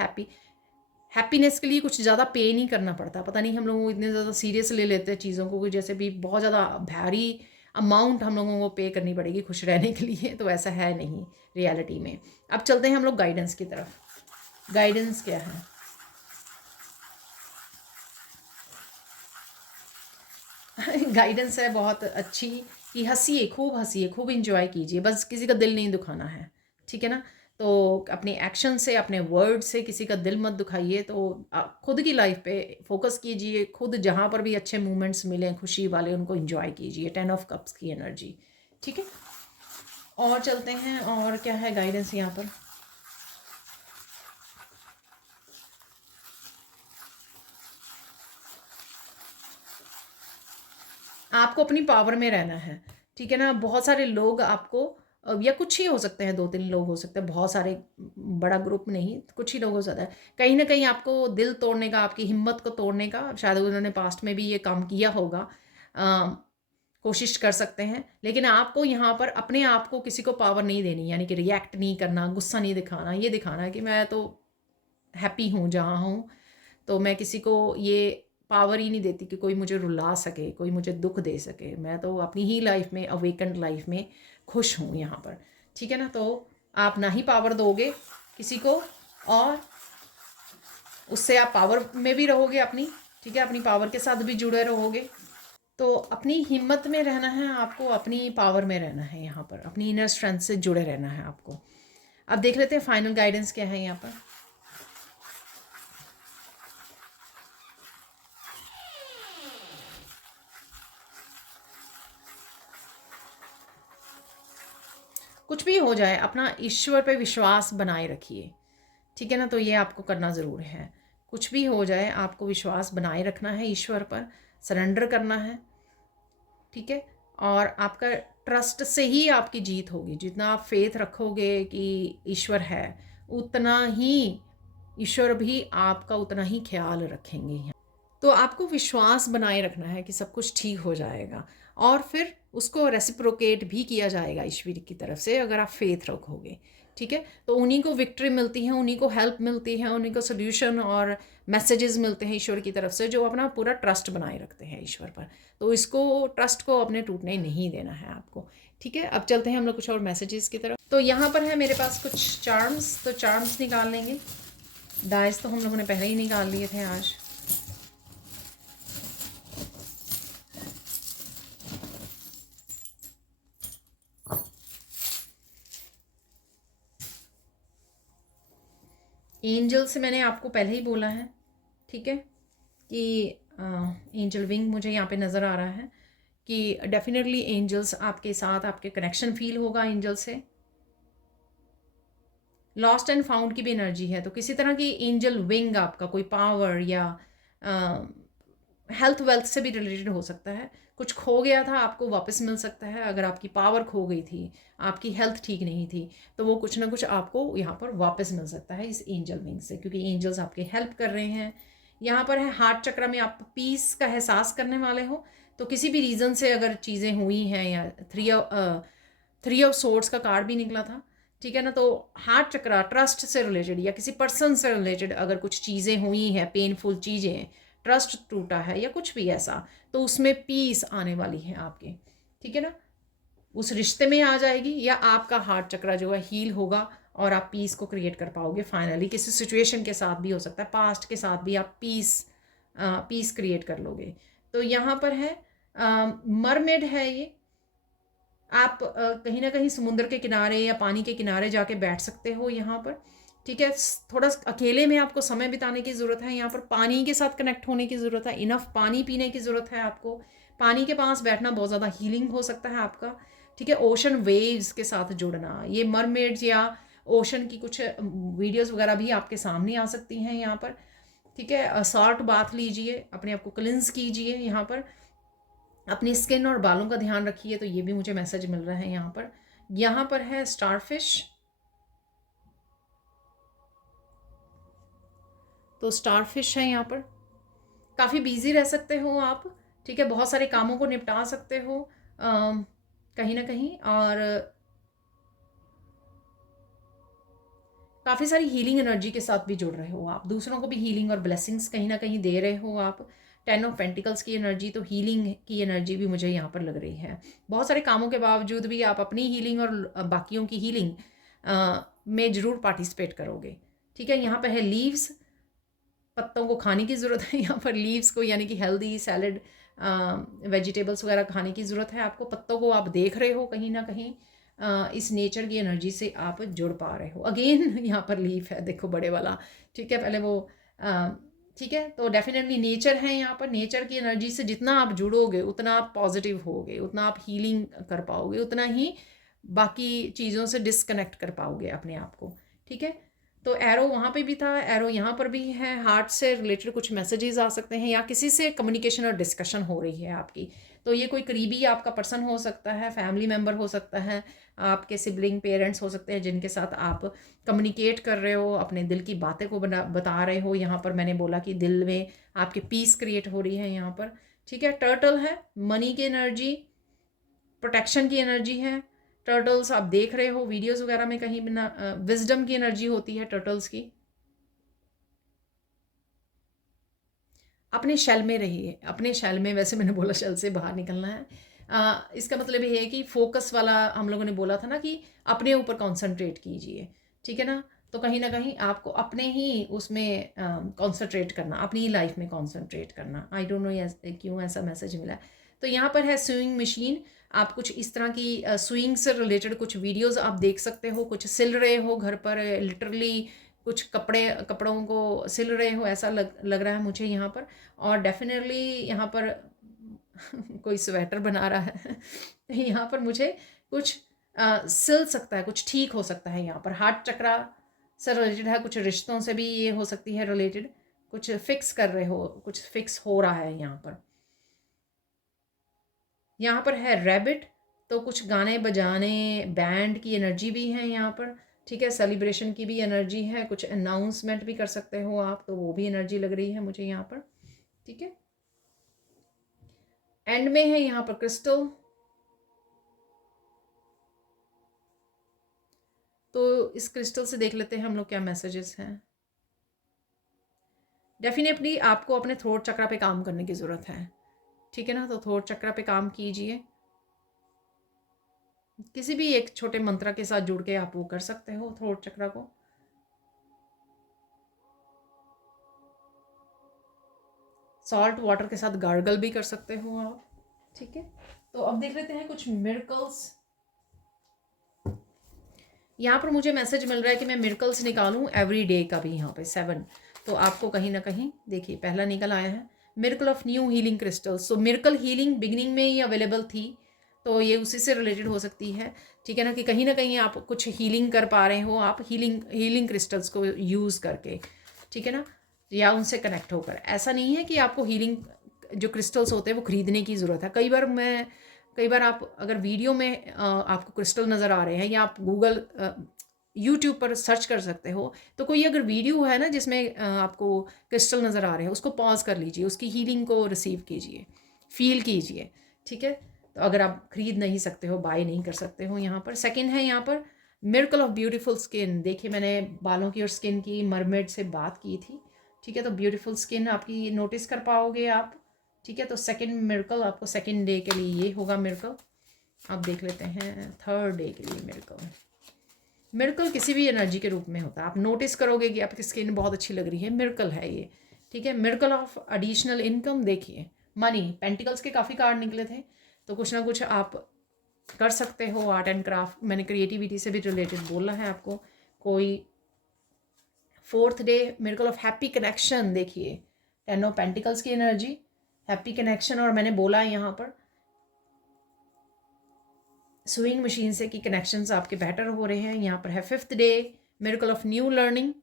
हैप्पीनेस के लिए कुछ ज़्यादा पे नहीं करना पड़ता। पता नहीं हम लोग इतने ज़्यादा सीरियस ले लेते हैं चीज़ों को, जैसे भी बहुत ज़्यादा भारी अमाउंट हम लोगों को पे करनी पड़ेगी खुश रहने के लिए, तो ऐसा है नहीं रियलिटी में। अब चलते हैं हम लोग गाइडेंस की तरफ। गाइडेंस क्या है? गाइडेंस है बहुत अच्छी कि हंसिए, खूब इंजॉय कीजिए, बस किसी का दिल नहीं दुखाना है, ठीक है ना। तो अपने एक्शन से, अपने वर्ड से किसी का दिल मत दुखाइए। तो खुद की लाइफ पे फोकस कीजिए, खुद जहाँ पर भी अच्छे मोमेंट्स मिलें खुशी वाले, उनको इंजॉय कीजिए। 10 ऑफ कप्स की एनर्जी, ठीक है। और चलते हैं, और क्या है गाइडेंस यहाँ पर। आपको अपनी पावर में रहना है, ठीक है ना। बहुत सारे लोग आपको या कुछ ही हो सकते हैं, 2-3 लोग हो सकते हैं, बहुत सारे, बड़ा ग्रुप नहीं, कुछ ही लोग हो सकता है, कहीं ना कहीं आपको दिल तोड़ने का, आपकी हिम्मत को तोड़ने का, शायद उन्होंने पास्ट में भी ये काम किया होगा, कोशिश कर सकते हैं। लेकिन आपको यहाँ पर अपने आप को किसी को पावर नहीं देनी, यानी कि रिएक्ट नहीं करना, गुस्सा नहीं दिखाना, ये दिखाना है कि मैं तो हैप्पी हूँ जहाँ हूँ, तो मैं किसी को ये पावर ही नहीं देती कि कोई मुझे रुला सके, कोई मुझे दुख दे सके। मैं तो अपनी ही लाइफ में, अवेकेंड लाइफ में खुश हूँ यहाँ पर, ठीक है ना। तो आप ना ही पावर दोगे किसी को, और उससे आप पावर में भी रहोगे अपनी, ठीक है, अपनी पावर के साथ भी जुड़े रहोगे। तो अपनी हिम्मत में रहना है आपको, अपनी पावर में रहना है, यहाँ पर अपनी इनर स्ट्रेंथ से जुड़े रहना है आपको। अब देख लेते हैं फाइनल गाइडेंस क्या है यहाँ पर। कुछ भी हो जाए अपना ईश्वर पे विश्वास बनाए रखिए, ठीक है ना। तो ये आपको करना ज़रूर है। कुछ भी हो जाए आपको विश्वास बनाए रखना है, ईश्वर पर सरेंडर करना है, ठीक है। और आपका ट्रस्ट से ही आपकी जीत होगी। जितना आप फेथ रखोगे कि ईश्वर है, उतना ही ईश्वर भी आपका उतना ही ख्याल रखेंगे। तो आपको विश्वास बनाए रखना है कि सब कुछ ठीक हो जाएगा, और फिर उसको रेसिप्रोकेट भी किया जाएगा ईश्वर की तरफ से अगर आप फेथ रखोगे, ठीक है। तो उन्हीं को विक्ट्री मिलती है, उन्हीं को हेल्प मिलती है, उन्हीं को सोल्यूशन और मैसेजेस मिलते हैं ईश्वर की तरफ से, जो अपना पूरा ट्रस्ट बनाए रखते हैं ईश्वर पर। तो इसको ट्रस्ट को अपने टूटने नहीं देना है आपको, ठीक है। अब चलते हैं हम लोग कुछ और मैसेजेस की तरफ। तो यहाँ पर है मेरे पास कुछ चार्म्स, तो चार्म्स निकाल लेंगे। डाइस तो हम लोगों ने पहले ही निकाल लिए थे आज। एंजल से मैंने आपको पहले ही बोला है, ठीक है, कि एंजल विंग मुझे यहाँ पे नज़र आ रहा है कि डेफिनेटली एंजल्स आपके साथ, आपके कनेक्शन फील होगा एंजल से। लॉस्ट एंड फाउंड की भी एनर्जी है, तो किसी तरह की एंजल विंग आपका कोई पावर या हेल्थ वेल्थ से भी रिलेटेड हो सकता है। कुछ खो गया था आपको वापस मिल सकता है। अगर आपकी पावर खो गई थी, आपकी हेल्थ ठीक नहीं थी, तो वो कुछ ना कुछ आपको यहाँ पर वापस मिल सकता है इस एंजल विंग से, क्योंकि एंजल्स आपके हेल्प कर रहे हैं। यहाँ पर है हार्ट चक्र में आप पीस का एहसास करने वाले हो। तो किसी भी रीज़न से अगर चीज़ें हुई हैं, या थ्री ऑफ सोर्ड्स का कार्ड भी निकला था, ठीक है ना। तो हार्ट चक्र ट्रस्ट से रिलेटेड या किसी पर्सन से रिलेटेड अगर कुछ चीज़ें हुई हैं, पेनफुल चीज़ें, ट्रस्ट टूटा है या कुछ भी ऐसा, तो उसमें पीस आने वाली है आपके, ठीक है ना। उस रिश्ते में आ जाएगी, या आपका हार्ट चक्र जो है हील होगा और आप पीस को क्रिएट कर पाओगे फाइनली। किसी सिचुएशन के साथ भी हो सकता है, पास्ट के साथ भी आप पीस क्रिएट कर लोगे। तो यहाँ पर है मरमेड है ये। आप कहीं ना कहीं समुद्र के किनारे या पानी के किनारे जाके बैठ सकते हो यहाँ पर, ठीक है। थोड़ा अकेले में आपको समय बिताने की ज़रूरत है। यहाँ पर पानी के साथ कनेक्ट होने की ज़रूरत है, इनफ पानी पीने की ज़रूरत है आपको। पानी के पास बैठना बहुत ज़्यादा हीलिंग हो सकता है आपका, ठीक है। ओशन वेव्स के साथ जुड़ना, ये मरमेड्स या ओशन की कुछ वीडियोस वगैरह भी आपके सामने आ सकती हैं यहाँ पर, ठीक है। सॉल्ट बाथ लीजिए, अपने आप को क्लिंस कीजिए यहाँ पर। अपनी स्किन और बालों का ध्यान रखिए, तो ये भी मुझे मैसेज मिल रहा है यहाँ पर। यहाँ पर है स्टारफिश, तो स्टारफिश है यहाँ पर। काफ़ी बिजी रह सकते हो आप, ठीक है, बहुत सारे कामों को निपटा सकते हो कहीं ना कहीं, और काफ़ी सारी हीलिंग एनर्जी के साथ भी जुड़ रहे हो आप। दूसरों को भी हीलिंग और ब्लेसिंग्स कहीं ना कहीं दे रहे हो आप। 10 ऑफ पेंटिकल्स की एनर्जी, तो हीलिंग की एनर्जी भी मुझे यहाँ पर लग रही है। बहुत सारे कामों के बावजूद भी आप अपनी हीलिंग और बाकियों की हीलिंग में ज़रूर पार्टिसिपेट करोगे, ठीक है। यहाँ पर है लीव्स, पत्तों को खाने की ज़रूरत है यहाँ पर, लीव्स को, यानी कि हेल्दी सैलड वेजिटेबल्स वगैरह खाने की ज़रूरत है आपको। पत्तों को आप देख रहे हो कहीं ना कहीं, इस नेचर की एनर्जी से आप जुड़ पा रहे हो। अगेन यहाँ पर लीफ है, देखो बड़े वाला, ठीक है। पहले वो ठीक है, तो डेफिनेटली नेचर है यहाँ पर। नेचर की एनर्जी से जितना आप जुड़ोगे, उतना आप पॉजिटिव होगे, उतना आप हीलिंग कर पाओगे, उतना ही बाकी चीज़ों से डिस्कनेक्ट कर पाओगे अपने आप को, ठीक है। तो एरो वहाँ पे भी था, एरो यहाँ पर भी है। हार्ट से रिलेटेड कुछ मैसेजेस आ सकते हैं, या किसी से कम्युनिकेशन और डिस्कशन हो रही है आपकी। तो ये कोई करीबी आपका पर्सन हो सकता है, फैमिली मेम्बर हो सकता है, आपके सिबलिंग पेरेंट्स हो सकते हैं, जिनके साथ आप कम्युनिकेट कर रहे हो, अपने दिल की बातें को बता रहे हो। यहाँ पर मैंने बोला कि दिल में आपके पीस क्रिएट हो रही है यहाँ पर, ठीक है। टर्टल है, मनी की एनर्जी, प्रोटेक्शन की एनर्जी है। टर्टल्स आप देख रहे हो वीडियोस वगैरह में, कहीं बिना विजडम की एनर्जी होती है टर्टल्स की। अपने शेल में रहिए, अपने शेल में, वैसे मैंने बोला शेल से बाहर निकलना है। इसका मतलब ये है कि फोकस वाला हम लोगों ने बोला था ना, कि अपने ऊपर कॉन्सेंट्रेट कीजिए, ठीक है ना। तो कहीं ना कहीं आपको अपने ही उसमें कंसंट्रेट करना, अपनी लाइफ में कंसंट्रेट करना। आई डोंट नो क्यों ऐसा मैसेज मिला है। तो यहाँ पर है स्विंग मशीन। आप कुछ इस तरह की स्विंग से रिलेटेड कुछ वीडियोस आप देख सकते हो, कुछ सिल रहे हो घर पर लिटरली, कुछ कपड़ों को सिल रहे हो, ऐसा लग रहा है मुझे यहाँ पर। और डेफिनेटली यहाँ पर कोई स्वेटर बना रहा है यहाँ पर मुझे कुछ सिल सकता है, कुछ ठीक हो सकता है। यहाँ पर हार्ट चक्रा से रिलेटेड है, कुछ रिश्तों से भी ये हो सकती है रिलेटेड, कुछ फिक्स कर रहे हो, कुछ फिक्स हो रहा है यहाँ पर। यहाँ पर है रैबिट, तो कुछ गाने बजाने, बैंड की एनर्जी भी है यहाँ पर, ठीक है। सेलिब्रेशन की भी एनर्जी है, कुछ अनाउंसमेंट भी कर सकते हो आप, तो वो भी एनर्जी लग रही है मुझे यहाँ पर, ठीक है। एंड में है यहाँ पर क्रिस्टल। तो इस क्रिस्टल से देख लेते हैं हम लोग क्या मैसेजेस हैं। डेफिनेटली आपको अपने थ्रोट चक्रा पे काम करने की ज़रूरत है, ठीक है ना। तो थ्रोट चक्रा पे काम कीजिए, किसी भी एक छोटे मंत्र के साथ जुड़ के आप वो कर सकते हो थ्रोट चक्रा को। सॉल्ट वाटर के साथ गार्गल भी कर सकते हो आप, ठीक है। तो अब देख लेते हैं कुछ मिरेकल्स। यहाँ पर मुझे मैसेज मिल रहा है कि मैं मिरेकल्स निकालूं एवरी डे का भी, यहाँ पे 7। तो आपको कहीं ना कहीं देखिए पहला निकल आया है miracle of new healing crystals. So miracle healing beginning में ही अवेलेबल थी, तो ये उसी से रिलेटेड हो सकती है, ठीक है ना कहीं आप कुछ हीलिंग कर पा रहे हो आप हीलिंग क्रिस्टल्स को यूज़ करके, ठीक है ना, या उनसे कनेक्ट होकर। ऐसा नहीं है कि आपको हीलिंग जो क्रिस्टल्स होते हैं वो खरीदने की ज़रूरत है। कई बार आप अगर वीडियो में आपको क्रिस्टल नज़र आ रहे हैं, या आप गूगल यूट्यूब पर सर्च कर सकते हो, तो कोई अगर वीडियो है ना जिसमें आपको क्रिस्टल नज़र आ रहे हैं, उसको पॉज कर लीजिए, उसकी हीलिंग को रिसीव कीजिए, फील कीजिए, ठीक है। तो अगर आप खरीद नहीं सकते हो, बाय नहीं कर सकते हो यहाँ पर। सेकंड है यहाँ पर मिरेकल ऑफ ब्यूटीफुल स्किन। देखिए मैंने बालों की और स्किन की मरमेड से बात की थी, ठीक है। तो ब्यूटीफुल स्किन आपकी नोटिस कर पाओगे आप, ठीक है। तो सेकंड मिरेकल आपको सेकंड डे के लिए ये होगा मिरेकल। अब देख लेते हैं थर्ड डे के लिए मिरेकल। मिरेकल किसी भी एनर्जी के रूप में होता है, आप नोटिस करोगे कि आपकी स्किन बहुत अच्छी लग रही है, मिरेकल है ये, ठीक है। मिरेकल ऑफ एडिशनल इनकम, देखिए मनी, पेंटिकल्स के काफ़ी कार्ड निकले थे, तो कुछ ना कुछ आप कर सकते हो आर्ट एंड क्राफ्ट, मैंने क्रिएटिविटी से भी रिलेटेड बोला है आपको। कोई fourth day miracle of happy connection, देखिए 10 ऑफ पेंटिकल्स की एनर्जी, हैप्पी कनेक्शन, और मैंने बोला है यहाँ पर स्विंग मशीन से कि कनेक्शंस आपके बेटर हो रहे हैं। यहाँ पर है fifth day miracle of new learning,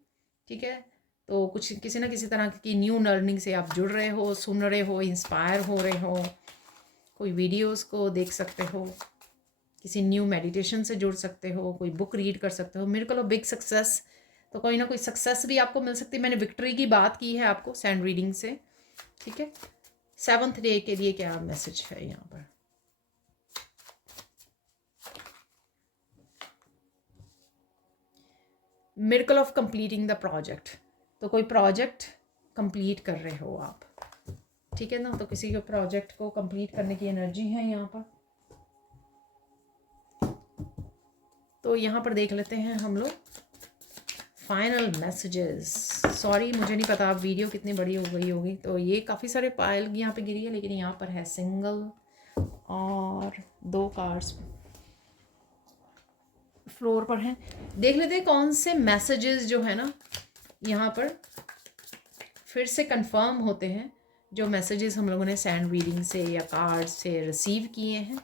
ठीक है। तो कुछ किसी ना किसी तरह की न्यू लर्निंग से आप जुड़ रहे हो, सुन रहे हो, इंस्पायर हो रहे हो, कोई वीडियोस को देख सकते हो, किसी न्यू मेडिटेशन से जुड़ सकते हो, कोई बुक रीड कर सकते हो। मिरेकल ऑफ बिग सक्सेस, तो कोई ना कोई सक्सेस भी आपको मिल सकती है। मैंने विक्ट्री की बात की है आपको सैंड रीडिंग से, ठीक है। सेवन्थ डे के लिए क्या मैसेज है यहाँ पर। Miracle of completing the project, तो कोई प्रोजेक्ट कंप्लीट कर रहे हो आप, ठीक है ना। तो किसी के प्रोजेक्ट को कंप्लीट करने की एनर्जी है यहाँ पर। तो यहाँ पर देख लेते हैं हम लोग फाइनल मैसेजेस। सॉरी मुझे नहीं पता आप वीडियो कितनी बड़ी हो गई होगी, तो ये काफ़ी सारे पायल यहाँ पे गिरी है, लेकिन यहाँ पर है सिंगल और 2 कार्ड्स फ्लोर पर हैं। देख लेते हैं कौन से मैसेजेस जो है ना यहाँ पर फिर से कंफर्म होते हैं, जो मैसेजेस हम लोगों ने सैंड रीडिंग से या कार्ड से रिसीव किए हैं।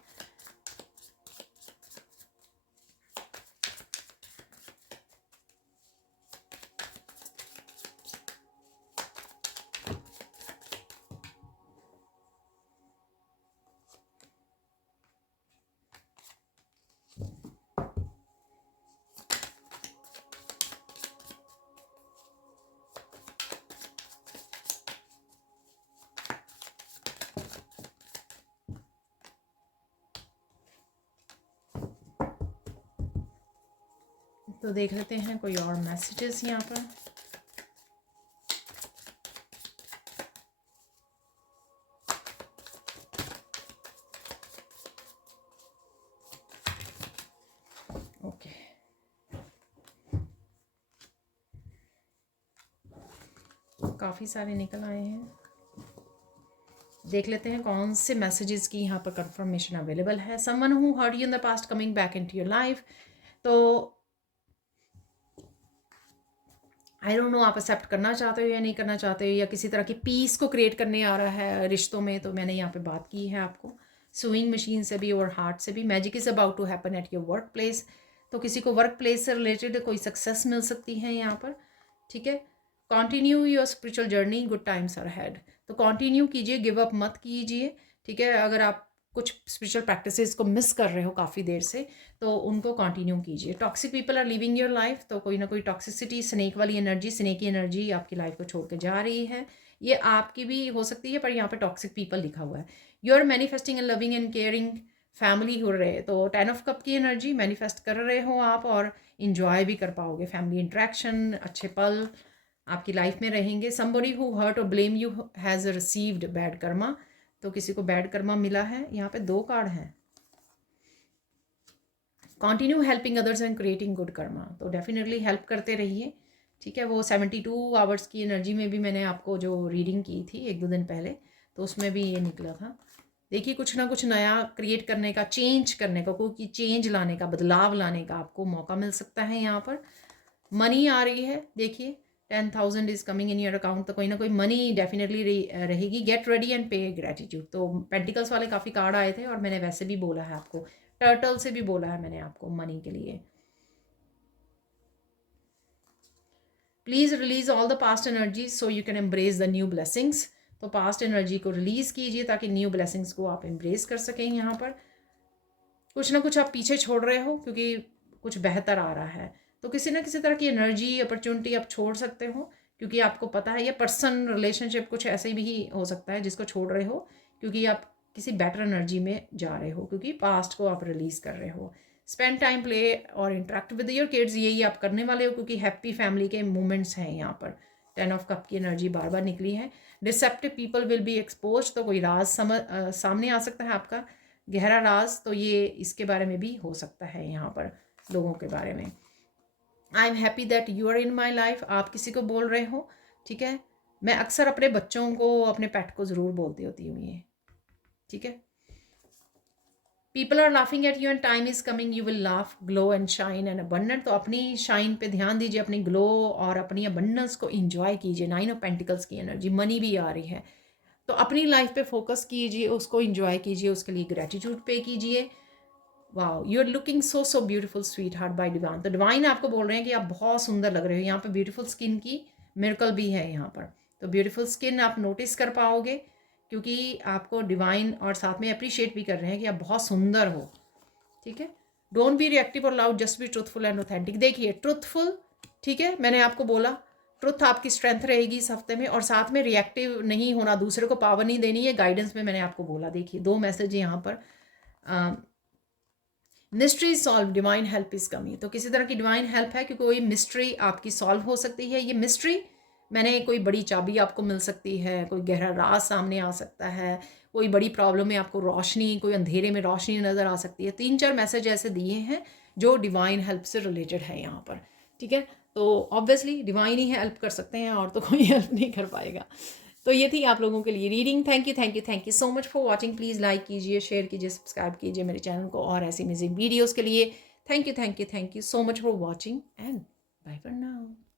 तो देख लेते हैं कोई और मैसेजेस यहाँ पर। ओके काफ़ी सारे निकल आए हैं। देख लेते हैं कौन से मैसेजेस की यहाँ पर कंफर्मेशन अवेलेबल है। Someone who hurt you in the past coming back into your life. तो आई डोंट नो आप एक्सेप्ट करना चाहते हो या नहीं करना चाहते हो, या किसी तरह की पीस को क्रिएट करने आ रहा है रिश्तों में। तो मैंने यहाँ पे बात की है आपको स्विंग मशीन से भी और हार्ट से भी। Magic is about to happen at your work place. तो किसी को वर्क प्लेस से रिलेटेड कोई सक्सेस मिल सकती है यहाँ पर, ठीक है। Continue your spiritual journey, good times are had. तो कॉन्टिन्यू कीजिए, गिव अप मत कीजिए, ठीक है। अगर आप कुछ स्पिरिचुअल प्रैक्टिसेस को मिस कर रहे हो काफ़ी देर से, तो उनको कंटिन्यू कीजिए। Toxic people are living your life. तो कोई ना कोई टॉक्सिसिटी, स्नेक वाली एनर्जी, स्नेकी एनर्जी आपकी लाइफ को छोड़ के जा रही है। ये आपकी भी हो सकती है, पर यहाँ पे टॉक्सिक पीपल लिखा हुआ है। You are manifesting and loving and caring family हो रहे। तो 10 ऑफ कप की एनर्जी मैनिफेस्ट कर रहे हो आप, और इंजॉय भी कर पाओगे। फैमिली इंट्रैक्शन, अच्छे पल आपकी लाइफ में रहेंगे। समबडी हु हर्ट और blame you has received bad Karma. तो किसी को बैड कर्मा मिला है। यहाँ पे 2 कार्ड हैं। Continue helping others and creating good Karma. तो डेफिनेटली हेल्प करते रहिए, ठीक है। वो 72 आवर्स की एनर्जी में भी मैंने आपको जो रीडिंग की थी 1-2 दिन पहले, तो उसमें भी ये निकला था। देखिए कुछ ना कुछ नया क्रिएट करने का, चेंज करने का, कोई चेंज लाने का, बदलाव लाने का आपको मौका मिल सकता है। यहाँ पर मनी आ रही है, देखिए 10,000 is coming in your account. तो कोई ना कोई मनी डेफिनेटली रहेगी। गेट रेडी एंड पे ग्रेटिट्यूड। तो पेंटिकल्स वाले काफ़ी कार्ड आए थे, और मैंने वैसे भी बोला है आपको, टर्टल से भी बोला है मैंने आपको मनी के लिए। Please release all the past energy so you can embrace the new blessings. तो पास्ट एनर्जी को रिलीज कीजिए ताकि न्यू ब्लेसिंग्स को आप एम्ब्रेस कर सकें। यहाँ पर कुछ ना कुछ आप पीछे छोड़ रहे हो, क्योंकि कुछ बेहतर आ रहा है। तो किसी ना किसी तरह की एनर्जी, अपॉर्चुनिटी आप छोड़ सकते हो, क्योंकि आपको पता है ये पर्सन, रिलेशनशिप कुछ ऐसे भी हो सकता है जिसको छोड़ रहे हो, क्योंकि आप किसी बेटर एनर्जी में जा रहे हो, क्योंकि पास्ट को आप रिलीज कर रहे हो। स्पेंड टाइम, प्ले और इंटरेक्ट विद योर किड्स, यही आप करने वाले हो, क्योंकि हैप्पी फैमिली के मोमेंट्स हैं यहाँ पर। 10 ऑफ कप की एनर्जी बार बार निकली है। Deceptive people will be expose. तो कोई राज सामने आ सकता है आपका, गहरा राज। तो ये इसके बारे में भी हो सकता है यहाँ पर, लोगों के बारे में। I am happy that you are in my life. आप किसी को बोल रहे हो, ठीक है। मैं अक्सर अपने बच्चों को, अपने पेट को ज़रूर बोलती होती हूँ ये, ठीक है। People are laughing at you and time is coming, you will laugh, glow and shine and abundant. तो अपनी शाइन पे ध्यान दीजिए, अपनी ग्लो और अपनी अबंडेंस को इंजॉय कीजिए। 9 ऑफ पेंटिकल्स की एनर्जी, मनी भी आ रही है। तो अपनी लाइफ पे फोकस कीजिए, उसको इंजॉय कीजिए, उसके लिए ग्रेटिट्यूड पे कीजिए। Wow, you are looking so so beautiful sweetheart by divine. तो डिवाइन आपको बोल रहे हैं कि आप बहुत सुंदर लग रहे हो। यहाँ पे ब्यूटीफुल स्किन की मिरेकल भी है यहाँ पर। तो ब्यूटीफुल स्किन आप नोटिस कर पाओगे, क्योंकि आपको डिवाइन और साथ में अप्रिशिएट भी कर रहे हैं कि आप बहुत सुंदर हो, ठीक है। डोंट बी रिएक्टिव और loud, just be truthful and authentic. देखिए ट्रुथफुल, ठीक है, मैंने आपको बोला ट्रुथ आपकी स्ट्रेंथ रहेगी इस हफ्ते में, और साथ में रिएक्टिव नहीं होना, दूसरे को पावर नहीं देनी है। गाइडेंस में मैंने आपको बोला। देखिए 2 मैसेज यहाँ पर। Mystery solve, divine help is कमी। तो किसी तरह की डिवाइन हेल्प है, क्योंकि कोई मिस्ट्री आपकी सॉल्व हो सकती है। ये मिस्ट्री मैंने, कोई बड़ी चाबी आपको मिल सकती है, कोई गहरा राज सामने आ सकता है, कोई बड़ी प्रॉब्लम में आपको रोशनी, कोई अंधेरे में रोशनी नज़र आ सकती है। 3-4 मैसेज ऐसे दिए हैं जो डिवाइन हेल्प से रिलेटेड है यहाँ पर, ठीक है। तो ऑब्वियसली डिवाइन ही हेल्प कर सकते हैं, और तो कोई हेल्प नहीं कर पाएगा। तो ये थी आप लोगों के लिए reading. Thank you thank you thank you so much for watching. Please like कीजिए, शेयर कीजिए, सब्सक्राइब कीजिए मेरे चैनल को, और ऐसी अमेजिंग वीडियोज़ के लिए। Thank you so much for watching, and bye for now.